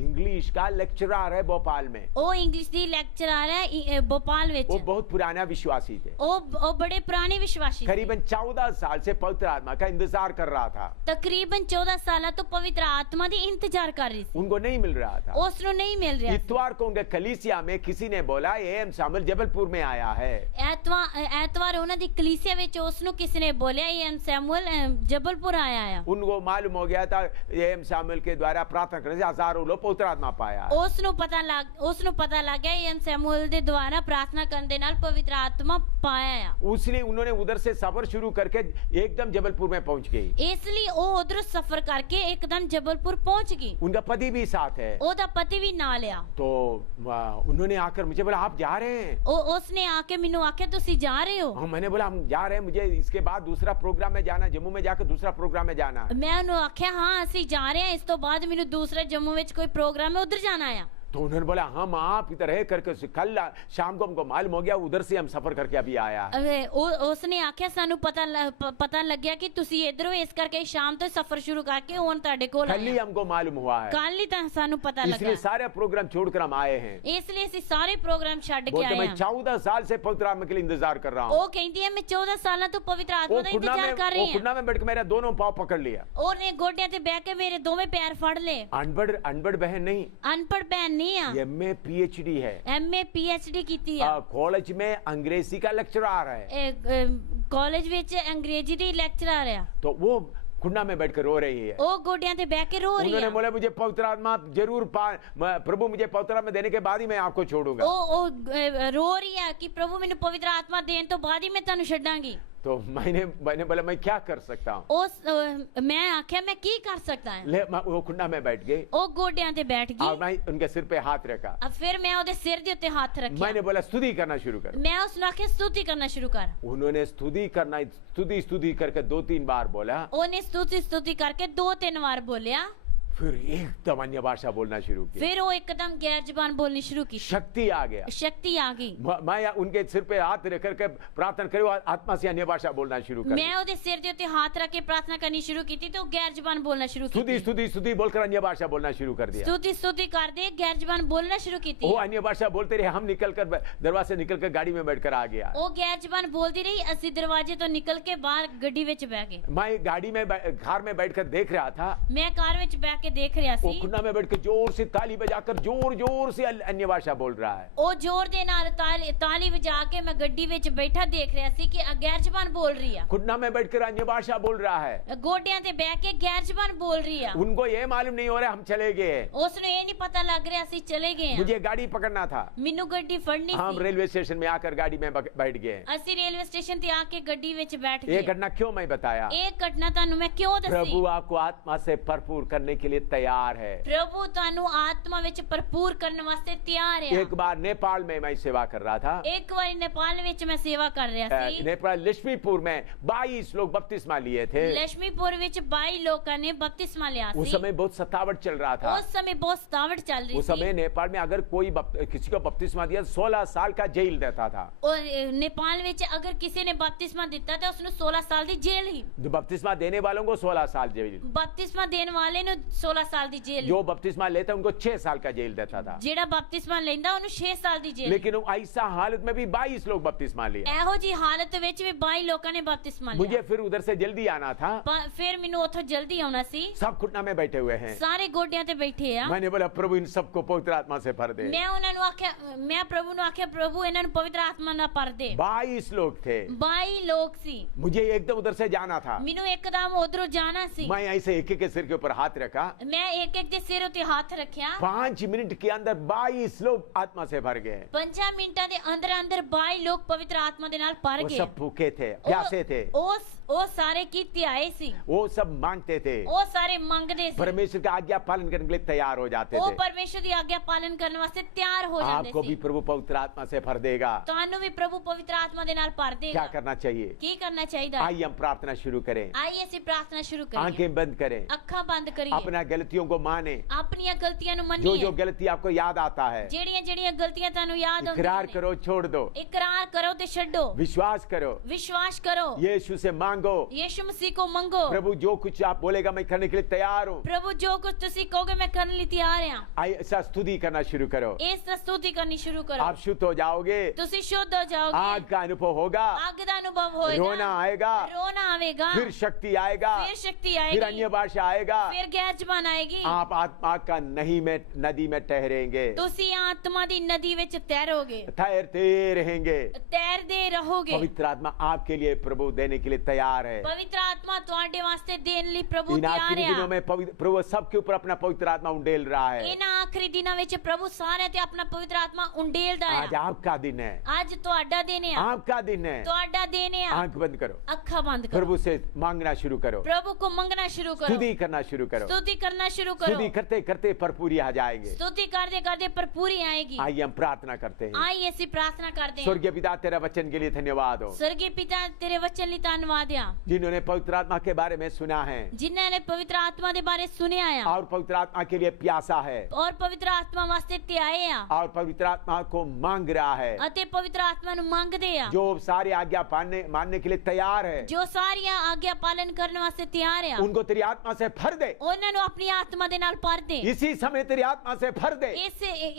इंग्लिश का लेक्चरर है भोपाल में। ਉਹ ਇੰਗਲਿਸ਼ ਦੀ ਲੈਕਚਰਰ ਹੈ ਭੋਪਾਲ ਵਿੱਚ। वो बहुत पुराना विश्वासी थे। ਉਹ ਬੜੇ ਪੁਰਾਣੇ ਵਿਸ਼ਵਾਸੀ ਸੀ। करीबन 14 साल से पवित्र आत्मा का इंतजार कर रहा था। ਤਕਰੀਬਨ 14 ਸਾਲਾਂ ਤੋਂ ਪਵਿੱਤਰ ਆਤਮਾ ਦੀ ਇੰਤਜ਼ਾਰ ਕਰ ਰਹੀ ਸੀ। उनको नहीं मिल रहा था। ਉਸ ਨੂੰ ਨਹੀਂ ਮਿਲ ਰਿਹਾ ਸੀ। इतवार को उनके कलीसिया में किसी ने बोला AM शामिल जबलपुर में आया है। ਐਤਵਾਰ ਉਹਨਾਂ ਦੀ ਕਲੀਸਿया ਵਿੱਚ ਉਸ ਨੂੰ ਕਿਸੇ ਨੇ ਬੋਲਿਆ ਇਹ ਸੈਮੂਅਲ ਜਬਲਪੁਰ ਆਇਆ ਆ। उनको मालूम हो गया था AM शामिल के द्वारा प्रार्थना करने से हजारों लोग पवित्र आत्मा पाया। ਉਸ ਨੂੰ ਪਤਾ ਲੱਗ ਗਿਆ ਇਹ ਸ਼ਮੂਏਲ ਦੇ ਦੁਆਰਾ ਪ੍ਰਾਰਥਨਾ ਕਰਨ ਦੇ ਨਾਲ ਪਵਿੱਤਰ ਆਤਮਾ ਪਾਇਆ ਆ। उसलिए उन्होंने उधर से सफर शुरू करके एकदम जबलपुर में पहुंच गई। ਇਸ ਲਈ ਉਹ ਉਧਰ ਸਫ਼ਰ ਕਰਕੇ ਇੱਕਦਮ ਜਬਲਪੁਰ ਪਹੁੰਚ ਗਈ। उनका पति भी साथ है। ਉਹਦਾ ਪਤੀ ਵੀ ਨਾਲ ਆ। तो उन्होंने आकर मुझे बोला आप जा रहे हैं? ਉਸਨੇ ਆ ਕੇ ਮੈਨੂੰ ਆਖਿਆ ਤੁਸੀਂ ਜਾ ਰਹੇ ਹੋ? हाँ, मैंने बोला हम जा रहे हैं, मुझे इसके बाद दूसरा प्रोग्राम में जाना, जम्मू में जाकर दूसरा प्रोग्राम में जाना है। ਮੈਂ ਉਹਨੂੰ ਆਖਿਆ ਹਾਂ ਅਸੀਂ ਜਾ ਰਹੇ ਹਾਂ, ਇਸ ਤੋਂ ਬਾਅਦ ਮੈਨੂੰ ਦੂਸਰੇ ਜੰਮੂ ਵਿੱਚ ਕੋਈ ਪ੍ਰੋਗਰਾਮ ਹੈ, ਉਧਰ ਜਾਣਾ ਆ। तो उन्होंने बोला हम आप इधर रह करके कल शाम को हमको मालूम हो गया, उधर से हम सफर करके अभी आया है। ਉਸਨੇ ਆਖਿਆ ਸਾਨੂੰ ਪਤਾ ਲੱਗਿਆ ਕਿ ਤੁਸੀਂ ਇਧਰੋਂ, ਇਸ ਕਰਕੇ ਸ਼ਾਮ ਤੋਂ ਸਫ਼ਰ ਸ਼ੁਰੂ ਕਰਕੇ ਹੁਣ ਤੁਹਾਡੇ ਕੋਲ कल ही हमको मालूम हुआ है, ਕੱਲ ਹੀ ਤਾਂ ਸਾਨੂੰ ਪਤਾ ਲੱਗਾ। इसलिए सारे प्रोग्राम छोड़कर हम आए हैं। ਇਸ ਲਈ ਅਸੀਂ ਸਾਰੇ ਪ੍ਰੋਗਰਾਮ ਛੱਡ ਕੇ बोलते ਆਏ मैं ਹਾਂ। 14 साल से पवित्र आत्मा के लिए इंतजार कर रहा हूँ। ਉਹ ਕਹਿੰਦੀ ਹੈ ਮੈਂ 14 ਸਾਲਾਂ ਤੋਂ ਪਵਿੱਤਰ ਆਤਮਾ वो ਦਾ खुन्ना ਇੰਤਜ਼ਾਰ ਕਰ ਰਹੀ ਹਾਂ। खुन्ना में बैठ के मेरा दोनों पाँव पकड़ लिया। ਉਹਨੇ ਗੋਡਿਆਂ ਤੇ ਬਹਿ ਕੇ ਮੇਰੇ ਦੋਵੇਂ ਪੈਰ ਫੜ ਲਏ। अनपढ़ बहन नहीं, ਅਨਪੜ੍ਹ ਭੈਣ ਨਹੀਂ ਆ, MA PhD है, MA PhD ਕੀਤੀ ਆ। कॉलेज में अंग्रेजी का लेक्चरर है। ਕਾਲਜ ਵਿੱਚ ਅੰਗਰੇਜ਼ੀ ਦੀ ਲੈਕਚਰਰ ਆ। तो वो खुन्ना में बैठकर रो रही है। ਉਹ ਗੋਡਿਆਂ ਤੇ ਬਹਿ ਕੇ ਰੋ ਰਹੀ उन्होंने ਆ। बोला मुझे पवित्र आत्मा जरूर प्रभु मुझे पवित्र आत्मा देने के बाद ही मैं आपको छोड़ूंगा। ਉਹ ਰੋ ਰਹੀ ਆ कि प्रभु ਮੈਨੂੰ ਪਵਿੱਤਰ ਆਤਮਾ ਦੇਣ ਤੋਂ ਬਾਅਦ ਹੀ ਮੈਂ ਤੁਹਾਨੂੰ ਛੱਡਾਂਗੀ। तो मैंने बोला मैं क्या कर सकता हूँ? मैं आख्या मैं की कर सकता है। वो खुन्ना में बैठ गई ਉਹ ਗੋਡਿਆਂ ਤੇ ਬੈਠ और गई। मैं उनके सिर पे हाथ रखा। अब फिर मैं ਉਹਦੇ ਸਿਰ ਦੇ ਉੱਤੇ ਹੱਥ ਰੱਖਿਆ। मैंने बोला स्तुति करना शुरू कर। मैं ਉਸ ਨੂੰ ਆਖਿਆ स्तुति करना शुरू कर। उन्होंने स्तुति करके 2-3 बार बोला। ਉਹਨੇ स्तुति करके 2-3 बार बोलिया। फिर एकदम अन्य भाषा बोलना शुरू किया। फिर वो एकदम गैर जुबान बोलनी शुरू की। शक्ति आ गया, शक्ति आ गई। मैं उनके सिर पे हाथ रख करके प्रार्थना करी, आत्मा से अन्य भाषा बोलना शुरू कर। मैं ਉਹਦੇ ਸਿਰ ਦੇ ਉੱਤੇ ਹੱਥ ਰੱਖ ਕੇ ਪ੍ਰਾਰਥਨਾ ਕਰਨੀ ਸ਼ੁਰੂ ਕੀਤੀ ਤੇ ਉਹ ਗੈਰ ਜ਼ੁਬਾਨ ਬੋਲਣਾ ਸ਼ੁਰੂ ਕੀਤੀ। स्तुति बोलकर अन्य भाषा बोलना शुरू कर दिया। स्तुति ਕਰਦੇ ਗੈਰ ਜ਼ੁਬਾਨ बोलना शुरू ਕੀਤੀ। वो अन्य भाषा बोलते रहे, हम निकलकर दरवाजे से निकलकर गाड़ी में बैठकर आ गया। ਉਹ ਗੈਰ ਜ਼ੁਬਾਨ ਬੋਲਦੀ ਰਹੀ, ਅਸੀਂ ਦਰਵਾਜ਼ੇ ਤੋਂ ਨਿਕਲ ਕੇ ਬਾਹਰ ਗੱਡੀ ਵਿੱਚ ਬਹਿ ਗਏ। मैं गाड़ी में कार में बैठकर देख रहा था। मैं कार ਵਿੱਚ ਬਹਿ ਕੇ ਦੇਖ ਰਿਹਾ ਸੀ। खुन्ना में बैठकर जोर से ताली बजाकर जोर से अन्य भाषा बोल रहा है। ਉਹ ਜ਼ੋਰ ਦੇ ਨਾਲ ਤਾਲੀ ਵਜਾ ਕੇ ਮੈਂ ਗੱਡੀ ਵਿੱਚ ਬੈਠਾ ਦੇਖ ਰਿਹਾ ਸੀ ਕਿ ਗੈਰ ਜ਼ੁਬਾਨ ਬੋਲ ਰਹੀ ਆ। खुन्ना में बैठकर अन्य भाषा बोल रहा है। ਗੋਡਿਆਂ ਤੇ ਬਹਿ ਕੇ ਗੈਰ ਜ਼ੁਬਾਨ ਬੋਲ ਰਹੀ ਆ। उनको ये मालूम नहीं हो रहा हम चले गए। ਉਸ ਨੂੰ ਇਹ ਨਹੀਂ ਪਤਾ ਲੱਗ ਰਿਹਾ ਅਸੀਂ ਚਲੇ ਗਏ मुझे गाड़ी पकड़ना था। ਮੈਨੂੰ ਗੱਡੀ ਫੜਨੀ हम ਸੀ। रेलवे स्टेशन में आकर गाड़ी में बैठ गए। ਅਸੀਂ ਰੇਲਵੇ ਸਟੇਸ਼ਨ ਤੇ ਆ ਕੇ ਗੱਡੀ ਵਿੱਚ ਬੈਠ ये ਗਏ। घटना क्यों मैं बताया? ਇਹ ਘਟਨਾ ਤੁਹਾਨੂੰ ਮੈਂ ਕਿਉਂ ਦੱਸੀ? प्रभु आपको आत्मा से भरपूर करने के लिए तैयार है। ਪ੍ਰਭੂ ਤੁਹਾਨੂੰ ਆਤਮਾ ਵਿੱਚ ਭਰਪੂਰ ਕਰਨ ਵਾਸਤੇ ਤਿਆਰ ਹੈ। एक बार नेपाल में मैं सेवा कर रहा था। ਇੱਕ ਵਾਰੀ ਨੇਪਾਲ ਵਿੱਚ ਮੈਂ ਸੇਵਾ ਕਰ ਰਿਹਾ ਸੀ। नेपाल लक्ष्मीपुर में 22 लोग बपतिस्मा लिए थे। ਲక్ష్ਮੀਪੁਰ ਵਿੱਚ 22 ਲੋਕਾਂ ਨੇ ਬਪਤਿਸਮਾ ਲਿਆ ਸੀ। उस समय बहुत सतावट चल रहा था। उस समय बहुत सतावट चल रही उस समय नेपाल में अगर कोई किसी को बपतिस्मा दिया 16 साल का जेल देता था। और नेपाल ਵਿੱਚ अगर किसी ने बपतिस्मा ਦਿੱਤਾ ਤਾਂ ਉਸ ਨੂੰ 16 ਸਾਲ ਦੀ ਜੇਲ੍ਹ ਹੀ। जो बपतिस्मा देने वालों को 16 साल जेल। बपतिस्मा ਦੇਣ ਵਾਲੇ ਨੂੰ 16 ਸਾਲ ਦੀ ਜੇਲ੍ਹ। जो बपतिस्मा लेता उनको 6 साल का जेल देता था। ਜਿਹੜਾ ਬਪਤਿਸਮਾ ਲੈਂਦਾ ਉਹਨੂੰ 6 ਸਾਲ ਦੀ ਜੇਲ੍ਹ। लेकिन ऐसा हालत में भी 22 लोग बपतिस्मा लिए। ਇਹੋ ਜੀ ਹਾਲਤ ਵਿੱਚ ਵੀ 22 ਲੋਕਾਂ ਨੇ ਬਪਤਿਸਮਾ ਲਿਆ। मुझे फिर उधर से जल्दी आना था। ਫਿਰ ਮੈਨੂੰ ਉੱਥੋਂ ਜਲਦੀ ਆਉਣਾ ਸੀ। सब घुटना में बैठे हुए हैं। ਸਾਰੇ ਗੋਡਿਆਂ ਤੇ ਬੈਠੇ ਆ। मैंने बोला प्रभु इन सबको पवित्र आत्मा से भर दे। ਮੈਂ ਉਹਨਾਂ ਨੂੰ ਆਖਿਆ, ਮੈਂ ਪ੍ਰਭੂ ਨੂੰ ਆਖਿਆ ਪ੍ਰਭੂ ਇਹਨਾਂ ਨੂੰ ਪਵਿੱਤਰ ਆਤਮਾ ਨਾਲ ਭਰ ਦੇ। 22 लोग थे। 22 ਲੋਕ ਸੀ। मुझे एकदम उधर से जाना था। ਮੈਨੂੰ ਇੱਕਦਮ ਉਧਰੋਂ ਜਾਣਾ ਸੀ। मैं ऐसे एक के सिर के ऊपर हाथ रखा। ਮੈਂ ਇੱਕ ਦੇ ਸਿਰ ਉੱਤੇ ਹੱਥ ਰੱਖਿਆ। 5 मिनट के अंदर 22 लोग आत्मा से भर गए। 5 ਮਿੰਟਾਂ ਦੇ ਅੰਦਰ 22 ਲੋਕ ਪਵਿੱਤਰ ਆਤਮਾ ਦੇ ਨਾਲ ਭਰ वो ਗਏ। सब भूखे थे, प्यासे थे। ਉਹ ਸਾਰੇ ਕੀਤੇ ਆਏ ਸੀ। वो सब मांगते थे। ਉਹ ਸਾਰੇ ਮੰਗਦੇ ਸੀ। परमेश्वर का आज्ञा पालन करने के लिए तैयार हो जाते ਉਹ थे। ਪਰਮੇਸ਼ਰ ਦੀ ਆਗਿਆ ਪਾਲਨ ਕਰਨ ਵਾਸਤੇ ਤਿਆਰ ਹੋ ਜਾਂਦੇ आपको भी ਸੀ। प्रभु पवित्र आत्मा से भर देगा। ਤੁਹਾਨੂੰ ਵੀ ਪ੍ਰਭੂ ਪਵਿੱਤਰ ਆਤਮਾ ਦੇ ਨਾਲ ਭਰ क्या ਦੇਗਾ। करना चाहिए? ਕੀ ਕਰਨਾ ਚਾਹੀਦਾ ਹੈ? आइए हम प्रार्थना शुरू करें। ਆइए ਅਸੀਂ ਪ੍ਰਾਰਥਨਾ ਸ਼ੁਰੂ ਕਰੀਏ। आंखें बंद करें, ਅੱਖਾਂ ਬੰਦ ਕਰੀਏ। अपना गलतियों को माने। ਆਪਣੀਆਂ ਗਲਤੀਆਂ ਨੂੰ जो ਮੰਨੀਏ। जो गलती आपको याद आता है ਜਿਹੜੀਆਂ ਜਿਹੜੀਆਂ ਗਲਤੀਆਂ ਤੁਹਾਨੂੰ ਯਾਦ इकरार ਆਉਂਦੀਆਂ ਨੇ, करो, छोड़ दो। ਇਕਰਾਰ ਕਰੋ ਤੇ ਛੱਡੋ। विश्वास करो, ਵਿਸ਼ਵਾਸ ਕਰੋ। यीशु से मांगो। ਯीशु मसीह को ਮੰਗੋ। प्रभु जो कुछ आप बोलेगा मैं करने के लिए तैयार हूँ। ਪ੍ਰਭੂ ਜੋ ਕੁਝ ਤੁਸੀਂ ਕਹੋਗੇ ਮੈਂ ਕਰਨ ਲਈ ਤਿਆਰ ਹਾਂ। ऐसा स्तुति करना शुरू करो। ਇਸ ਦਾ ਸਤੁਤੀ ਕਰਨੀ ਸ਼ੁਰੂ ਕਰੋ। आप शुद्ध हो जाओगे। ਤੁਸੀਂ ਸ਼ੁੱਧ ਹੋ ਜਾਓਗੇ। आग का अनुभव होगा, ਅੱਗ ਦਾ ਅਨੁਭਵ ਹੋਏਗਾ। रोना आएगा, ਰੋਣਾ ਆਵੇਗਾ। फिर शक्ति आएगा, फिर शक्ति फिर अन्य आएगी। भाषा आएगा। फिर गैर जबान आएगी। आप आत्मा का नहीं में नदी में ठहरेंगे, ਤੁਸੀਂ ਆਤਮਾ ਦੀ ਨਦੀ ਵਿੱਚ ਤੈਰੋਗੇ। ठहरते रहेंगे। ਤੈਰਦੇ ਰਹੋਗੇ। पवित्र आत्मा आपके लिए प्रभु देने के लिए तैयार है। ਪਵਿੱਤਰ ਆਤਮਾ आत्मा ਤੁਹਾਡੇ ਵਾਸਤੇ ਦੇਣ ਲਈ ਪ੍ਰਭੂ इन ਤਿਆਰ आखिरी दिनों ਆ में प्रभु सबके ऊपर अपना पवित्र आत्मा उंडेल रहा है। ਇਹਨਾਂ ਆਖਰੀ ਦਿਨਾਂ ਵਿੱਚ ਪ੍ਰਭु ਸਾਰਿਆਂ ਤੇ ਆਪਣਾ ਪਵਿੱਤਰ ਆਤਮਾ ਉੰਡੇਲਦਾ आज ਆ आपका दिन है, ਅੱਜ ਤੁਹਾਡਾ ਦਿਨ ਆ आपका दिन है। ਤੁਹਾਡਾ ਦਿਨ ਆ आंख बंद करो, ਅੱਖਾਂ ਬੰਦ ਕਰੋ प्रभु से मांगना शुरू करो, प्रभु को मंगना शुरू करो स्तुति करना शुरू करो। स्तुति करना शुरू करो स्तुति करते करते भरपूरी आ जाएंगे। स्तुति करते करते भरपूरी आएगी आइए हम प्रार्थना करते हैं। आई ऐसी प्रार्थना करते हैं स्वर्गीय पिता, तेरा वचन के लिए धन्यवाद हो। स्वर्गीय पिता तेरे वचन ਲਈ ਧੰਨਵਾਦ ਆ जिन्होंने पवित्र आत्मा के बारे में सुना है ਜਿਨ੍ਹਾਂ ਨੇ ਪਵਿੱਤਰ ਆਤਮਾ ਦੇ ਬਾਰੇ ਸੁਣਿਆ ਆ और पवित्र आत्मा के लिए प्यासा है ਔਰ ਪਵਿੱਤਰ ਆਤਮਾ ਵਾਸਤੇ ਧਿਆਏ ਆ और पवित्र आत्मा को मांग रहा है, ਅਤੇ ਪਵਿੱਤਰ ਆਤਮਾ ਨੂੰ ਮੰਗਦੇ ਆ जो सारी आज्ञा मानने के लिए तैयार है, ਜੋ ਸਾਰੀਆਂ ਆਗਿਆ ਪਾਲਨ ਕਰਨ ਵਾਸਤੇ ਤਿਆਰ ਆ उनको तेरी आत्मा से भर दे। ਉਹਨਾਂ ਨੂੰ ਆਪਣੀ ਆਤਮਾ ਦੇ ਨਾਲ ਭਰ ਦੇ इसी समय तेरी आत्मा से भर दे।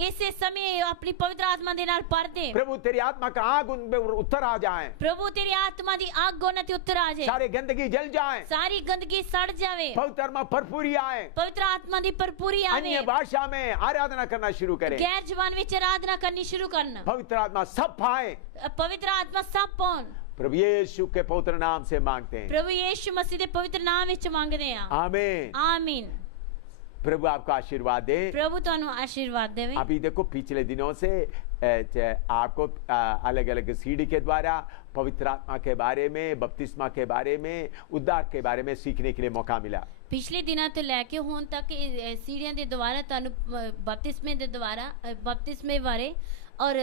ਇਸੇ ਸਮੇਂ ਆਪਣੀ ਪਵਿੱਤਰ ਆਤਮਾ ਦੇ ਨਾਲ ਭਰ ਦੇ प्रभु तेरी आत्मा का आग उन पे उतर आ जाए, ਪ੍ਰਭੂ ਤੇਰੀ ਆਤਮਾ ਦੀ ਅੱਗ ਉਹਨਾਂ ਤੇ ਉਤਰ ਆ ਜਾਏ सारी गंदगी जल जाए, ਸਾਰੀ ਗੰਦਗੀ ਸੜ ਜਾਵੇ पवित्र आत्मा भरपूरी आए, ਪਵਿੱਤਰ ਆਤਮਾ ਦੀ ਭਰਪੂਰੀ ਆਵੇ अन्य भाषा में आराधना करना शुरू करें। ਗੈਰ ਜ਼ਬਾਨ ਵਿੱਚ ਆਰਾਧਨਾ ਕਰਨੀ ਸ਼ੁਰੂ ਕਰਨ पवित्र आत्मा सब पाए। ਪਵਿੱਤਰ ਆਤਮਾ ਸਭ ਪਾਉਣ प्रभु यीशु के पवित्र नाम से मांगते हैं, ਪ੍ਰਭੂ ਯੀਸ਼ੂ ਮਸੀਹ ਦੇ ਪਵਿੱਤਰ ਨਾਮ ਵਿੱਚ ਮੰਗਦੇ ਆ आमीन। ਆਮੀਨ प्रभु आपको आशीर्वाद दे। ਪ੍ਰਭੂ ਤੁਹਾਨੂੰ ਆਸ਼ੀਰਵਾਦ ਦੇਵੇ अभी देखो पिछले दिनों से आपको अलग अलग सीडी के द्वारा पवित्र आत्मा के बारे में, बपतिस्मा के बारे में, उद्धार के बारे में सीखने के लिए मौका मिला। ਪਿਛਲੇ ਦਿਨਾਂ ਤੋਂ ਲੈ ਕੇ ਹੁਣ ਤੱਕ ਸੀੜੀਆਂ ਦੇ ਦੁਆਰਾ ਤੁਹਾਨੂੰ ਬਪਤਿਸਮੇ ਦੇ ਦੁਆਰਾ ਬਪਤਿਸਮੇ ਬਾਰੇ ਔਰ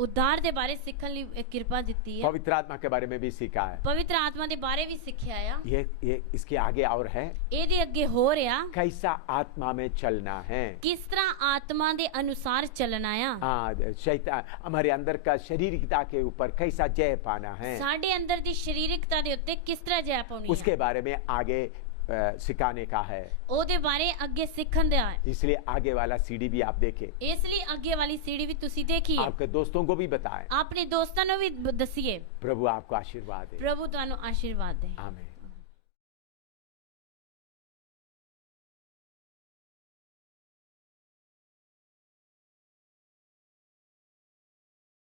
ਉद्धार ਦੇ ਬਾਰੇ ਸਿੱਖਣ ਲਈ ਕਿਰਪਾ ਦਿੱਤੀ ਹੈ पवित्र आत्मा के बारे में भी सीखा है। ਪਵਿੱਤਰ ਆਤਮਾ ਦੇ ਬਾਰੇ ਵੀ ਸਿੱਖਿਆ ਆ ये इसके आगे और है, ਇਹਦੇ ਅੱਗੇ ਹੋ ਰਿਹਾ कैसा आत्मा में चलना है। किस तरह आत्मा दे अनुसार चलना आ हाँ, शैतान हमारे अंदर का शारीरिकता के ऊपर कैसा जय पाना है, साडे अंदर दी शारीरिकता दे उत्ते किस तरह जय पाउनी है उसके बारे में आगे सिखाने का है। ओदे बारे अगे सीखन दे है इसलिए आगे वाला सीडी भी आप देखें, इसलिए अगे वाली सीढ़ी भी तुसी देखिए आपके दोस्तों को भी बताएं। अपने दोस्तों को भी दसिए। प्रभु आपको आशीर्वाद दे। प्रभु तुहानू आशीर्वाद दे। आमीन।